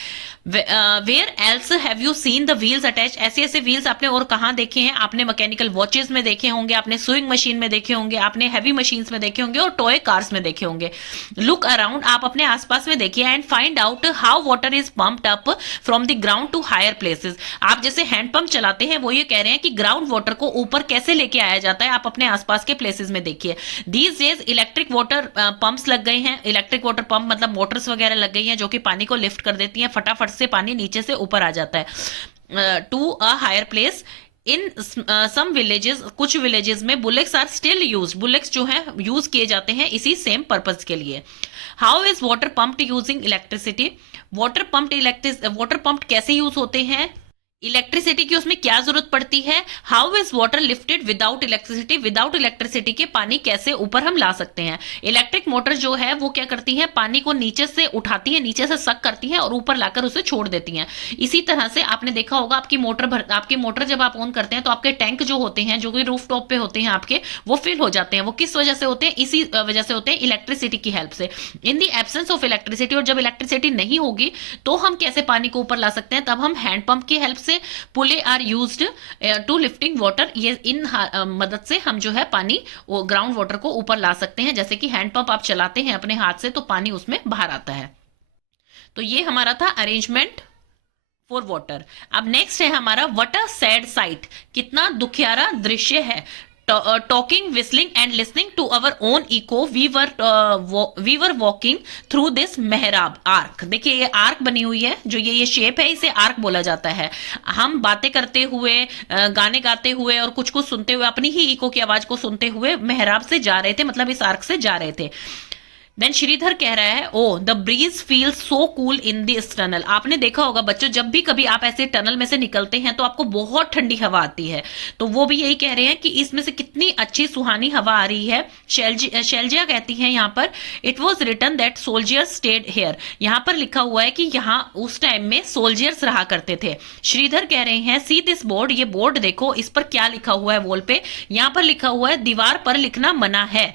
Where else have you seen the wheels attach, ऐसे ऐसे व्हील्स आपने और कहाँ देखे हैं। आपने मैकेनिकल वॉचेस में देखे होंगे, आपने स्विंग मशीन में देखे होंगे, आपने हैवी मशीन्स में देखे होंगे और टॉय कार्स में देखे होंगे। लुक अराउंड, आप अपने आसपास में देखिए and find out how water is pumped up from the ground to higher places. आप जैसे हैंड पंप चलाते हैं वो ये कह रहे हैं कि ग्राउंड वाटर को ऊपर कैसे लेके आया जाता है, आप अपने आसपास के प्लेसेस में देखिए। These days electric water pumps लग गए हैं। इलेक्ट्रिक वाटर पंप मतलब मोटर्स वगैरह लग गई हैं जो कि पानी को लिफ्ट कर देती हैं, फटाफट से पानी नीचे से ऊपर आ जाता है to a higher place. In some villages, कुछ विलेजेस में bullets are still use, bullets जो है यूज किए जाते हैं इसी सेम पर्पज के लिए। How is water pumped using electricity, water pumped कैसे यूज होते हैं, इलेक्ट्रिसिटी की उसमें क्या जरूरत पड़ती है, how is water lifted without electricity, without electricity के पानी कैसे ऊपर हम ला सकते हैं। इलेक्ट्रिक मोटर जो है वो क्या करती है, पानी को नीचे से उठाती है, नीचे से सक करती है और ऊपर लाकर उसे छोड़ देती है। इसी तरह से आपने देखा होगा आपकी मोटर जब आप ऑन करते हैं तो आपके टैंक जो होते हैं, जो कि रूफ टॉप पे होते हैं आपके, वो फिल हो जाते हैं। वो किस वजह से होते हैं, इसी वजह से होते हैं, इलेक्ट्रिसिटी की हेल्प से। इन दी एब्सेंस ऑफ इलेक्ट्रिसिटी, और जब इलेक्ट्रिसिटी नहीं होगी तो हम कैसे पानी को ऊपर ला सकते हैं, तब हम हैंड पंप की हेल्प से, pulley are used to lifting water, ये इन मदद से हम जो है पानी ग्राउंड वाटर को ऊपर ला सकते हैं। जैसे कि हैंड पंप आप चलाते हैं अपने हाथ से तो पानी उसमें बाहर आता है। तो ये हमारा था अरेंजमेंट फॉर वाटर। अब नेक्स्ट है हमारा व्हाट अ सैड साइट, कितना दुखियारा दृश्य है। Talking, whistling and listening to our own echo, we were walking through this मेहराब आर्क। देखिए ये आर्क बनी हुई है, जो ये शेप है, इसे आर्क बोला जाता है। हम बातें करते हुए, गाने गाते हुए और कुछ कुछ सुनते हुए, अपनी ही इको की आवाज को सुनते हुए मेहराब से जा रहे थे, मतलब इस आर्क से जा रहे थे। देन श्रीधर कह रहा है, oh the breeze feel so cool in this tunnel. आपने देखा होगा बच्चों, जब भी कभी आप ऐसे टनल में से निकलते हैं तो आपको बहुत ठंडी हवा आती है। तो वो भी यही कह रहे हैं कि इसमें से कितनी अच्छी सुहानी हवा आ रही है। शैलजिया कहती है यहाँ पर, it was written that soldiers stayed here. यहाँ पर लिखा हुआ है कि यहाँ उस टाइम में सोल्जियर्स रहा करते थे। श्रीधर कह रहे हैं, सी दिस बोर्ड, ये बोर्ड देखो, इस पर क्या लिखा हुआ है वॉल पे। यहाँ पर लिखा हुआ है दीवार पर लिखना मना है।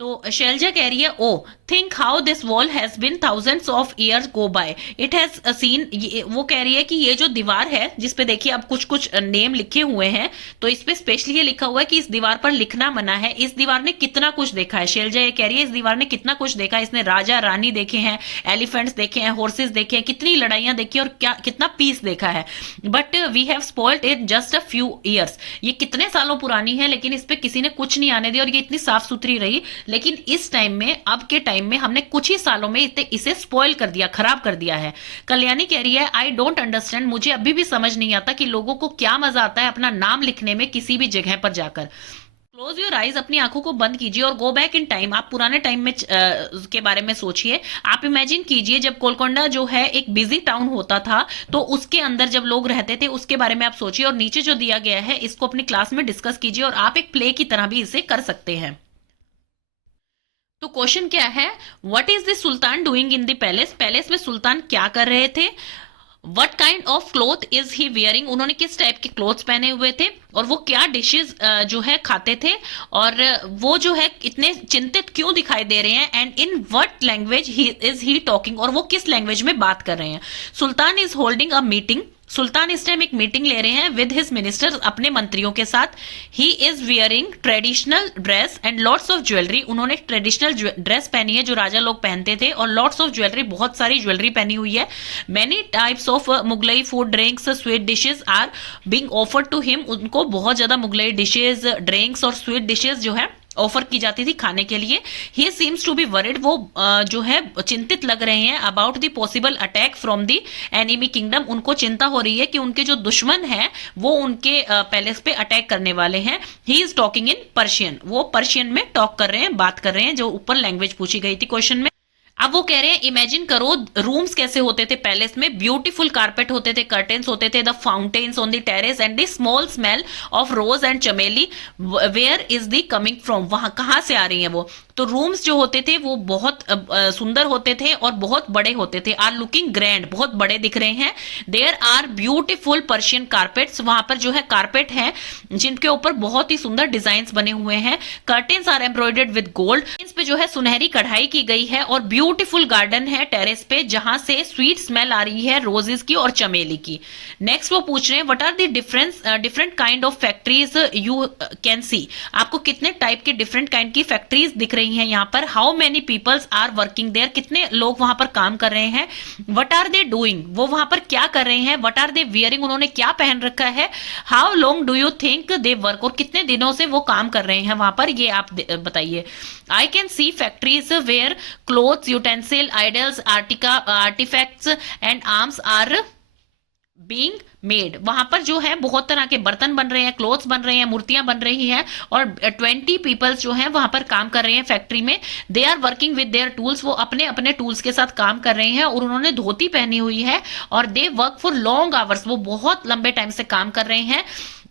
तो शैलजा कह रही है, oh think how this wall has been thousands of years go by, it has seen. वो कह रही है कि ये जो दीवार है, जिस पे देखिए अब कुछ कुछ नेम लिखे हुए हैं, तो इस पे स्पेशली ये लिखा हुआ है कि इस दीवार पर लिखना मना है। इस दीवार ने कितना कुछ देखा है, शैलजा ये कह रही है इस दीवार ने कितना कुछ देखा है। इसने राजा रानी देखे हैं, एलिफेंट्स देखे हैं, हॉर्सेस देखे हैं, कितनी लड़ाइयां देखी और क्या कितना पीस देखा है। But we have spoiled it just a few years, ये कितने सालों पुरानी है लेकिन इस पे किसी ने कुछ नहीं आने दिया और ये इतनी साफ सुथरी रही। लेकिन इस टाइम में, अब के टाइम में हमने कुछ ही सालों में इसे स्पॉइल कर दिया, खराब कर दिया है। कल्याणी कह रही है, आई डोंट अंडरस्टैंड, मुझे अभी भी समझ नहीं आता कि लोगों को क्या मजा आता है अपना नाम लिखने में किसी भी जगह पर जाकर। क्लोज योर आइज, अपनी आंखों को बंद कीजिए और गो बैक इन टाइम, आप पुराने टाइम में के बारे में सोचिए। आप इमेजिन कीजिए जब गोलकोंडा जो है एक बिजी टाउन होता था, तो उसके अंदर जब लोग रहते थे उसके बारे में आप सोचिए। और नीचे जो दिया गया है इसको अपनी क्लास में डिस्कस कीजिए और आप एक प्ले की तरह भी इसे कर सकते हैं। तो क्वेश्चन क्या है, what is the sultan doing in the palace, palace में सुल्तान क्या कर रहे थे। What kind of cloth is he wearing, उन्होंने किस टाइप के क्लोथ्स पहने हुए थे। और वो क्या डिशेज जो है खाते थे, और वो जो है इतने चिंतित क्यों दिखाई दे रहे हैं। And in what language is he talking, और वो किस लैंग्वेज में बात कर रहे हैं। सुल्तान इज होल्डिंग अ मीटिंग, सुल्तान इस टाइम एक मीटिंग ले रहे हैं विद हिज मिनिस्टर्स, अपने मंत्रियों के साथ। He is wearing traditional dress and lots of jewellery, उन्होंने ट्रेडिशनल ड्रेस पहनी है जो राजा लोग पहनते थे, और लॉट्स ऑफ ज्वेलरी, बहुत सारी ज्वेलरी पहनी हुई है। Many types of Mughlai food, drinks, sweet dishes are being offered to him, उनको बहुत ज्यादा मुगलई डिशेज, ड्रिंक्स और स्वीट डिशेज जो है ऑफर की जाती थी खाने के लिए। He seems to be worried, वो जो है चिंतित लग रहे हैं about the possible attack from the enemy kingdom, उनको चिंता हो रही है कि उनके जो दुश्मन हैं वो उनके पैलेस पे अटैक करने वाले हैं। He is talking in Persian, वो पर्शियन में टॉक कर रहे हैं, बात कर रहे हैं, जो ऊपर लैंग्वेज पूछी गई थी क्वेश्चन में। अब वो कह रहे हैं, इमेजिन करो रूम्स कैसे होते थे पैलेस में, ब्यूटीफुल कारपेट होते थे, कर्टेन्स होते थे, the fountains on the terrace and the small smell of rose and चमेली, where is the coming from, वहां कहां से आ रही है वो। तो रूम्स जो होते थे वो बहुत सुंदर होते थे और बहुत बड़े होते थे। आर लुकिंग ग्रैंड, बहुत बड़े दिख रहे हैं। There are beautiful Persian carpets, वहां पर जो है कारपेट है जिनके ऊपर बहुत ही सुंदर डिजाइन बने हुए हैं। Curtains are embroidered with gold, इस पे जो है सुनहरी कढ़ाई की गई है। और ब्यूटीफुल गार्डन है टेरेस पे, जहां से स्वीट स्मेल आ रही है रोजेस की और चमेली की। नेक्स्ट वो पूछ रहे हैं, what are the different kind of factories you can see, आपको कितने टाइप के डिफरेंट काइंड की फैक्ट्रीज दिख रही हैं यहाँ पर। How many peoples are working there, कितने लोग वहां पर काम कर रहे हैं। व्हाट आर दे डूइंग, वो वहां पर क्या कर रहे हैं। व्हाट आर दे वियरिंग, उन्होंने क्या पहन रखा है। How long do you think they work, और कितने दिनों से वो काम कर रहे हैं वहां पर, ये आप बताइए। I can see factories where clothes, utensil, idols, artefacts and arms are being made, वहां पर जो है बहुत तरह के बर्तन बन रहे हैं, क्लोथ्स बन रहे हैं, मूर्तियां बन रही हैं, और 20 पीपल्स जो हैं वहां पर काम कर रहे हैं फैक्ट्री में। They are working with their tools, वो अपने अपने टूल्स के साथ काम कर रहे हैं, और उन्होंने धोती पहनी हुई है, और they work for long hours, वो बहुत लंबे टाइम से काम कर रहे हैं।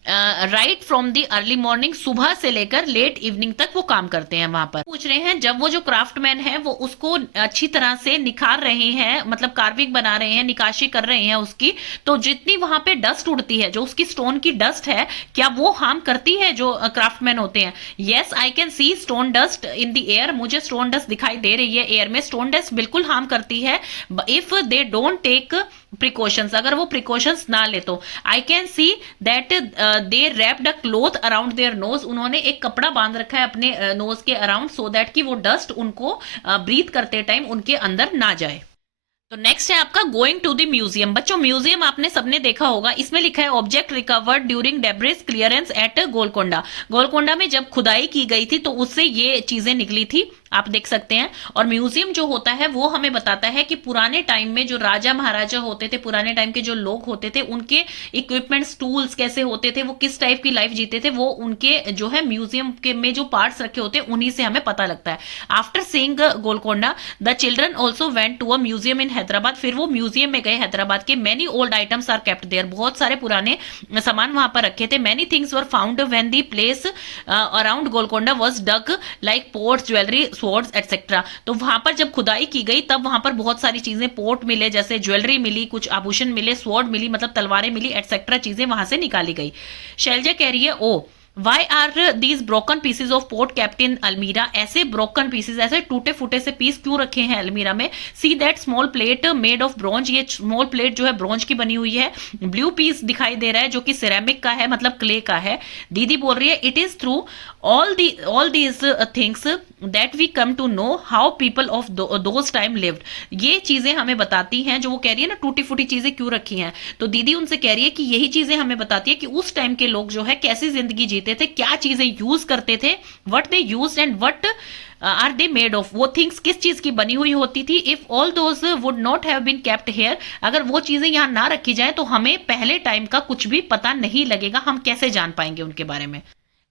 Right from the early morning, सुबह से लेकर लेट इवनिंग तक वो काम करते हैं वहां पर। पूछ रहे हैं जब वो जो क्राफ्टमैन है वो उसको अच्छी तरह से निखार रहे हैं, मतलब कार्विंग बना रहे हैं, निकाशी कर रहे हैं उसकी, तो जितनी वहां पे डस्ट उड़ती है, जो उसकी स्टोन की डस्ट है, क्या वो हार्म करती है जो क्राफ्टमैन होते हैं? Yes, I can C stone dust in the air, मुझे स्टोन डस्ट दिखाई दे रही है एयर में। स्टोन डस्ट बिल्कुल हार्म करती है if they don't take precautions, अगर वो प्रिकॉशंस ना ले तो। I can see that they wrapped a cloth around their nose, उन्होंने एक कपड़ा बांध रखा है अपने नोज के अराउंड, सो दैट कि वो डस्ट उनको ब्रीथ करते टाइम उनके अंदर ना जाए। तो नेक्स्ट है आपका गोइंग टू द म्यूजियम। बच्चों म्यूजियम आपने सबने देखा होगा, इसमें लिखा है object recovered during debris clearance at Golconda. Golconda में जब खुदाई की गई थी तो उससे ये चीजें निकली थी, आप देख सकते हैं। और म्यूजियम जो होता है वो हमें बताता है कि पुराने टाइम में जो राजा महाराजा होते थे, पुराने टाइम के जो लोग होते थे, उनके इक्विपमेंट्स टूल्स कैसे होते थे, वो किस टाइप की लाइफ जीते थे, वो उनके जो है म्यूजियम के में जो पार्ट्स रखे होते हैं उन्हीं से हमें पता लगता है। After seeing Golconda the children also went to a museum in Hyderabad, फिर वो म्यूजियम में गए हैदराबाद के। Many old items are kept there, बहुत सारे पुराने सामान वहां पर रखे थे। Many things were found when the place around Golconda was dug, like pots, jewellery, swords etcetera. तो वहां पर जब खुदाई की गई तब वहां पर बहुत सारी चीजें, पोर्ट मिले, जैसे ज्वेलरी मिली, कुछ आभूषण मिले, स्वॉर्ड मिली, मतलब तलवारें मिली, एटसेट्रा चीजें वहां से निकाली गई। शैलजा कह रही है oh why are these broken pieces of pot kept in almirah, ऐसे ब्रोकन पीसेज, ऐसे टूटे फूटे से पीस क्यों रखे हैं अलमीरा में? See that small plate made of bronze, ये स्मॉल प्लेट जो है ब्रॉन्ज की बनी हुई है। ब्लू पीस दिखाई दे रहा है जो कि सिरेमिक का है, मतलब क्ले का है। दीदी बोल रही है it is through all these things that we come to know how people of those time lived, ये चीजें हमें बताती हैं, जो वो कह रही है ना टूटी फूटी चीजें क्यों रखी हैं, तो दीदी उनसे कह रही है कि यही चीजें हमें बताती है कि उस टाइम के लोग जो है कैसी जिंदगी जीते थे, क्या चीजें यूज करते थे, what they used and what are they made of, वो थिंग्स किस चीज की बनी हुई होती थी। If all those would not have been kept here, अगर वो चीजें यहाँ ना रखी जाए तो हमें पहले टाइम का कुछ भी पता नहीं लगेगा, हम कैसे जान पाएंगे उनके बारे में।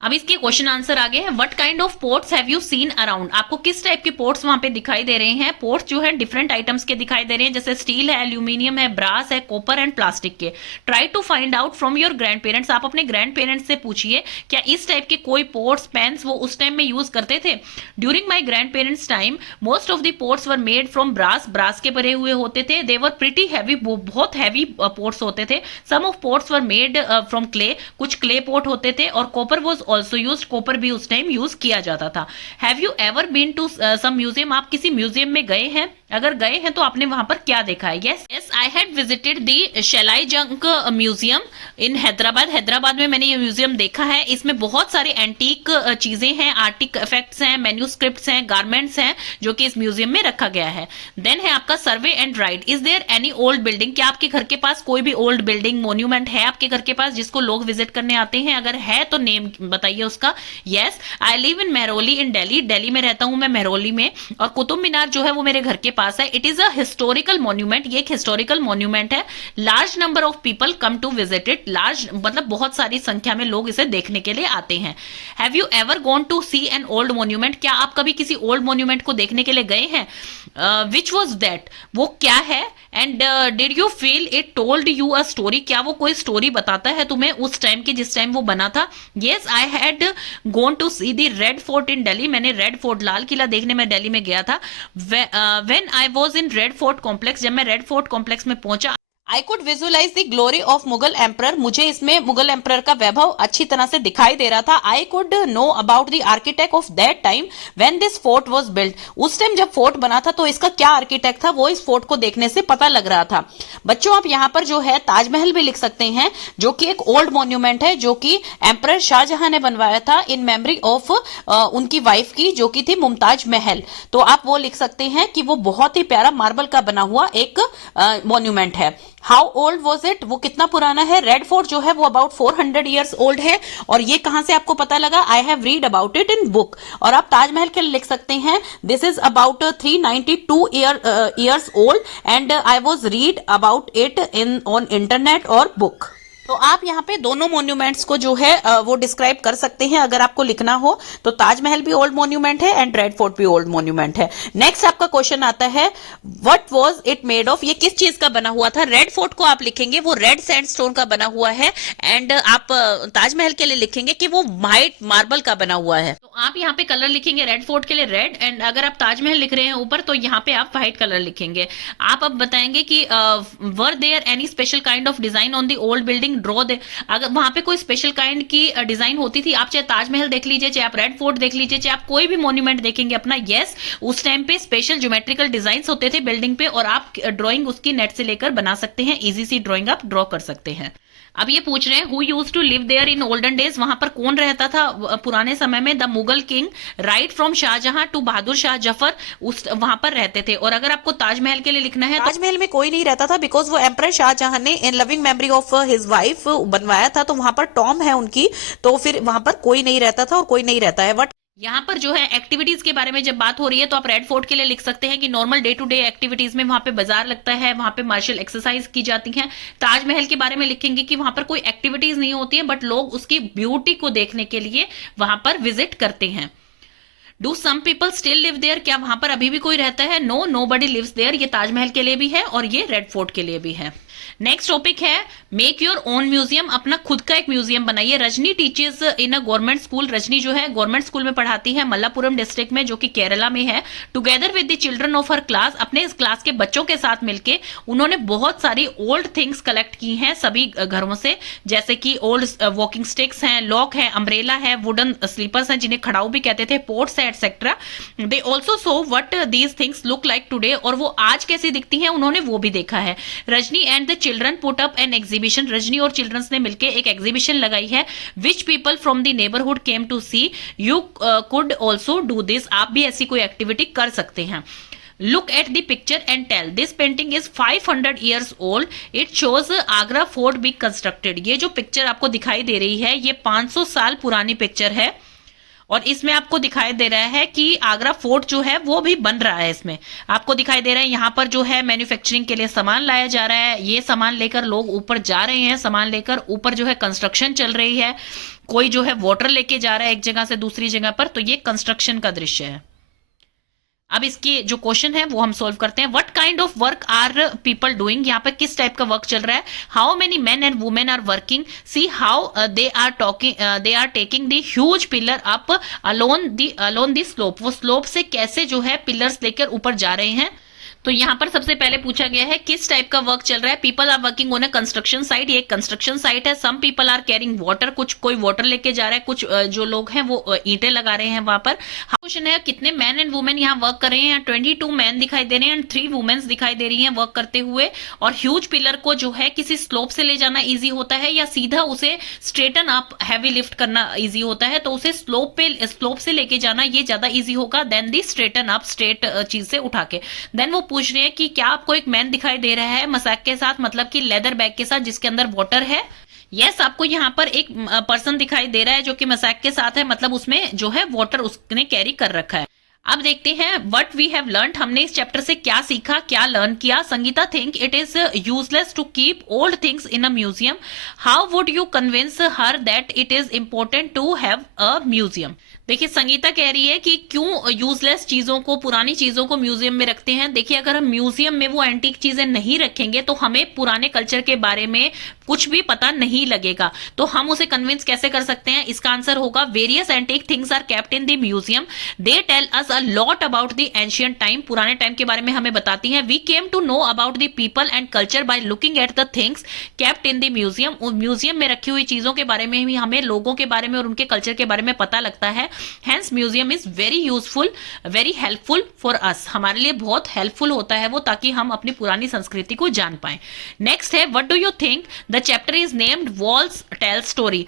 अब इसके क्वेश्चन आंसर आगे हैं। What kind of ports have you scene around, आपको किस टाइप के पोर्ट्स वहां पे दिखाई दे रहे हैं? पोर्ट्स जो है डिफरेंट आइटम्स के दिखाई दे रहे हैं, जैसे स्टील है, एल्यूमिनियम है, ब्रास है, कॉपर एंड प्लास्टिक के। Try to find out from your grandparents, आप अपने ग्रैंड पेरेंट्स से पूछिए क्या इस टाइप के कोई पोर्ट्स, पेन्स वो उस टाइम में यूज करते थे। During my grandparents time most of the pots were made from brass, brass के बने हुए होते थे। दे वर प्रिटी हैवी, बहुत हैवी पोर्ट्स होते थे। Some of pots were made from clay, कुछ क्ले पोर्ट होते थे। और copper was also use, copper भी उस टाइम यूज किया जाता था। Have you ever been to some museum, आप किसी म्यूजियम में गए हैं? अगर गए हैं तो आपने वहां पर क्या देखा है? Yes yes, I had visited the Salar Jung museum in Hyderabad, Hyderabad में मैंने ये म्यूजियम देखा है। इसमें बहुत सारे एंटीक चीजें हैं, आर्टिक इफेक्ट्स हैं, मैन्यूस्क्रिप्ट्स हैं, गारमेंट्स हैं, जो कि इस म्यूजियम में रखा गया है। देन है आपका survey and write, is there any old building, क्या आपके घर के पास कोई भी ओल्ड बिल्डिंग, मोन्यूमेंट है आपके घर के पास जिसको लोग विजिट करने आते हैं? अगर है तो नेम बताइए उसका। Yes, I live in Mehrauli in Delhi, Delhi में रहता हूं मैं, मेहरौली में। और कुतुब मीनार जो है वो मेरे घर के पास है। It is a historical monument, ये एक हिस्टोरिकल मॉन्यूमेंट है। Large number of people come to visit it, large मतलब बहुत सारी संख्या में लोग इसे देखने के लिए आते हैं। Have you ever gone to see an old monument, क्या आप कभी किसी ओल्ड मॉन्यूमेंट को देखने के लिए गए हैं? विच वॉज दैट, वो क्या है? And did you feel it told you a story, क्या वो कोई स्टोरी बताता है तुम्हें उस टाइम की जिस टाइम वो बना था? Yes, I had gone to see the Red Fort in Delhi, मैंने रेड फोर्ट, लाल किला देखने में दिल्ली में गया था। When I was in Red Fort complex, जब मैं रेड फोर्ट कॉम्प्लेक्स में पहुंचा, I could visualise the glory of Mughal emperor, मुझे इसमें मुगल एम्परर का वैभव अच्छी तरह से दिखाई दे रहा था। I could no about the architect of that time when this fort was built, उस टाइम जब फोर्ट बना था तो इसका क्या आर्किटेक्ट था वो इस फोर्ट को देखने से पता लग रहा था। बच्चों आप यहाँ पर जो है ताजमहल भी लिख सकते हैं, जो कि एक ओल्ड मॉन्यूमेंट है, जो कि एम्परर शाहजहां ने बनवाया था इन मेमोरी ऑफ उनकी वाइफ की, जो कि थी मुमताज महल। तो आप वो लिख सकते हैं कि वो बहुत ही प्यारा मार्बल का बना हुआ एक मॉन्यूमेंट है। हाउ ओल्ड वॉज इट, वो कितना पुराना है। रेड फोर्ट जो है वो अबाउट 400 ईयर्स ओल्ड है। और ये कहां से आपको पता लगा, I have read about it in book. और आप ताजमहल के लिए लिख सकते हैं, this is about 392 years old and I was read about it in on internet और बुक। तो आप यहाँ पे दोनों मॉन्यूमेंट्स को जो है वो डिस्क्राइब कर सकते हैं अगर आपको लिखना हो तो। ताजमहल भी ओल्ड मॉन्यूमेंट है एंड रेड फोर्ट भी ओल्ड मॉन्यूमेंट है। नेक्स्ट आपका क्वेश्चन आता है, what was it made of, ये किस चीज का बना हुआ था। रेड फोर्ट को आप लिखेंगे वो रेड सैंडस्टोन का बना हुआ है एंड आप ताजमहल के लिए लिखेंगे कि वो व्हाइट मार्बल का बना हुआ है। तो आप यहाँ पे कलर लिखेंगे रेड फोर्ट के लिए रेड, एंड अगर आप ताजमहल लिख रहे हैं ऊपर तो यहाँ पे आप व्हाइट कलर लिखेंगे। आप अब बताएंगे कि were there any special kind of design on the old building, draw दे। अगर वहां पे कोई स्पेशल काइंड की डिजाइन होती थी, आप चाहे ताजमहल देख लीजिए, चाहे आप रेड फोर्ट देख लीजिए, चाहे आप कोई भी मॉन्यूमेंट देखेंगे अपना, यस उस टाइम पे स्पेशल ज्योमेट्रिकल डिजाइन होते थे बिल्डिंग पे और आप ड्रॉइंग उसकी नेट से लेकर बना सकते हैं, इजी सी ड्रॉइंग आप ड्रॉ कर सकते हैं। अब ये पूछ रहे हैं who used to live there in olden days, वहां पर कौन रहता था पुराने समय में। The Mughal king right from Shahjahan to Bahadur Shah Zafar, उस वहां पर रहते थे। और अगर आपको ताजमहल के लिए लिखना है, ताजमहल में कोई नहीं रहता था बिकॉज वो एम्परर शाहजहां ने इन loving memory of his wife बनवाया था, तो वहां पर टॉम है उनकी, तो फिर वहां पर कोई नहीं रहता था और कोई नहीं रहता है। बट यहाँ पर जो है एक्टिविटीज के बारे में जब बात हो रही है तो आप रेड फोर्ट के लिए लिख सकते हैं कि normal day to day activities में वहां पे बाजार लगता है, वहां पे मार्शल एक्सरसाइज की जाती हैं। ताजमहल के बारे में लिखेंगे कि वहां पर कोई एक्टिविटीज नहीं होती है बट लोग उसकी ब्यूटी को देखने के लिए वहां पर विजिट करते हैं। Do some people still live there, क्या वहां पर अभी भी कोई रहता है। नो, नोबडी लिव्स देयर, ये ताजमहल के लिए भी है और ये रेड फोर्ट के लिए भी है। नेक्स्ट टॉपिक है मेक योर ओन म्यूजियम, अपना खुद का एक म्यूजियम बनाइए। Rajni teachers in a government school, Rajni जो है गवर्नमेंट स्कूल में पढ़ाती है मल्लापुरम डिस्ट्रिक्ट में जो कि केरला में है। Together with the children of her class, अपने इस क्लास के बच्चों के साथ मिलके उन्होंने बहुत सारी ओल्ड थिंग्स कलेक्ट की हैं सभी घरों से, जैसे कि ओल्ड वॉकिंग स्टिक्स हैं, लॉक है, अम्ब्रेला है, वुडन स्लीपर्स हैं जिन्हें खड़ाऊ भी कहते थे, पोर्ट्स है etcetera. They also so what these things look like today, और वो आज कैसी दिखती हैं उन्होंने वो भी देखा है। Rajni and the children put up an exhibition, Rajni और चिल्ड्रंस ने मिलकर एक एग्जीबिशन लगाई है। Which people from the neighbourhood came to see, you could also do this, आप भी ऐसी कोई एक्टिविटी कर सकते हैं। Look at the picture and tell. This painting is 500 years old. It shows Agra Fort being constructed. ये जो picture आपको दिखाई दे रही है ये 500 साल पुरानी पिक्चर है और इसमें आपको दिखाई दे रहा है कि आगरा फोर्ट जो है वो भी बन रहा है। इसमें आपको दिखाई दे रहा है यहाँ पर जो है मैन्युफैक्चरिंग के लिए सामान लाया जा रहा है, ये सामान लेकर लोग ऊपर जा रहे हैं, सामान लेकर ऊपर जो है कंस्ट्रक्शन चल रही है, कोई जो है वाटर लेके जा रहा है एक जगह से दूसरी जगह पर, तो ये कंस्ट्रक्शन का दृश्य है। अब इसके जो क्वेश्चन है वो हम सोल्व करते हैं। What kind of work are people doing, यहाँ पे किस टाइप का वर्क चल रहा है। How many men and women are working, see how they are taking the huge pillar up along the slope, वो स्लोप से कैसे जो है पिलर्स लेकर ऊपर जा रहे हैं। तो यहाँ पर सबसे पहले पूछा गया है किस टाइप का वर्क चल रहा है। People are working on a construction site, ये एक कंस्ट्रक्शन साइट है। Some people are carrying water, कुछ कोई वाटर लेके जा रहा है, कुछ जो लोग हैं वो ईंटें लगा रहे हैं वहां पर। क्वेश्चन है कितने मैन एंड वुमेन यहाँ वर्क कर रहे हैं। 22 मैन दिखाई दे रहे हैं एंड 3 वुमेन्स दिखाई दे रही हैं वर्क करते हुए। और ह्यूज पिलर को जो है किसी स्लोप से ले जाना ईजी होता है या सीधा उसे स्ट्रेटन अप हैवी लिफ्ट करना ईजी होता है, तो उसे स्लोप से लेके जाना ये ज्यादा ईजी होगा देन दी स्ट्रेटन अप, स्ट्रेट चीज से उठा के। देन वो पूछ रहे हैं कि क्या आपको एक मैन दिखाई दे रहा है मसाक के साथ, मतलब कि लेदर बैग के साथ जिसके अंदर वाटर है। यस, आपको यहाँ पर एक पर्सन दिखाई दे रहा है जो कि मसाक के साथ है, मतलब उसमें जो है वाटर उसने कैरी कर रखा है। अब देखते हैं व्हाट वी हैव लर्नड, हमने इस चैप्टर से क्या सीखा, क्या लर्न किया। Sangeeta think it is useless to keep old things in a museum. How would you convince her that it is important to have a museum. देखिए संगीता कह रही है कि क्यों यूजलेस चीजों को, पुरानी चीजों को म्यूजियम में रखते हैं। देखिए अगर हम म्यूजियम में वो एंटीक चीजें नहीं रखेंगे तो हमें पुराने कल्चर के बारे में कुछ भी पता नहीं लगेगा, तो हम उसे कन्विंस कैसे कर सकते हैं। इसका आंसर होगा various antique things are kept in the museum, they tell us a lot about the ancient time, पुराने टाइम के बारे में हमें बताती हैं। We came to know about the people and culture by looking at the things kept in the museum. Museum में रखी हुई चीजों के बारे में ही हमें लोगों के बारे में और उनके कल्चर के बारे में पता लगता है। Hence museum is very useful, very helpful for us, हमारे लिए बहुत हेल्पफुल होता है वो, ताकि हम अपनी पुरानी संस्कृति को जान पाए। नेक्स्ट है what do you think the chapter is named walls tell story.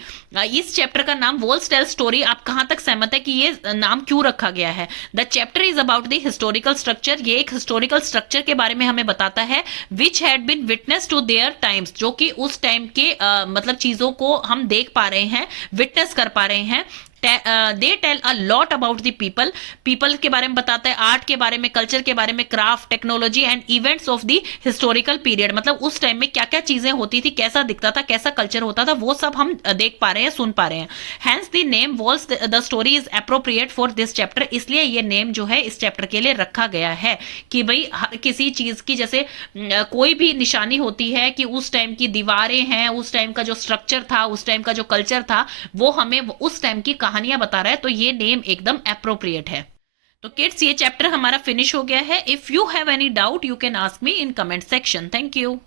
इस चैप्टर का नाम वॉल्स टेल स्टोरी, आप कहां तक सहमत है कि ये नाम क्यों रखा गया है? The chapter is about the historical structure, ये एक हिस्टोरिकल स्ट्रक्चर के बारे में हमें बताता है, which had been witness to their times, जो कि उस टाइम के मतलब चीजों को हम देख पा रहे हैं, विटनेस कर पा रहे हैं। They tell a lot about the people, people के बारे में बताता है, आर्ट के बारे में, कल्चर के बारे में, craft, technology and events of the historical period, मतलब उस टाइम में क्या क्या चीजें होती थी, कैसा दिखता था, कैसा कल्चर होता था, वो सब हम देख पा रहे हैं, सुन पा रहे हैं। Hence the name walls the story is appropriate for this chapter, इसलिए ये नेम जो है इस चैप्टर के लिए रखा गया है कि भाई हर किसी चीज की, जैसे कोई भी निशानी होती है कि उस टाइम की दीवारें हैं, उस टाइम का जो स्ट्रक्चर था, उस टाइम का जो कल्चर था, वो हमें उस टाइम की कहानियां बता रहा है, तो ये नेम एकदम एप्रोप्रिएट है। तो किड्स, ये चैप्टर हमारा फिनिश हो गया है। If you have any doubt you can ask me in comment section. Thank you.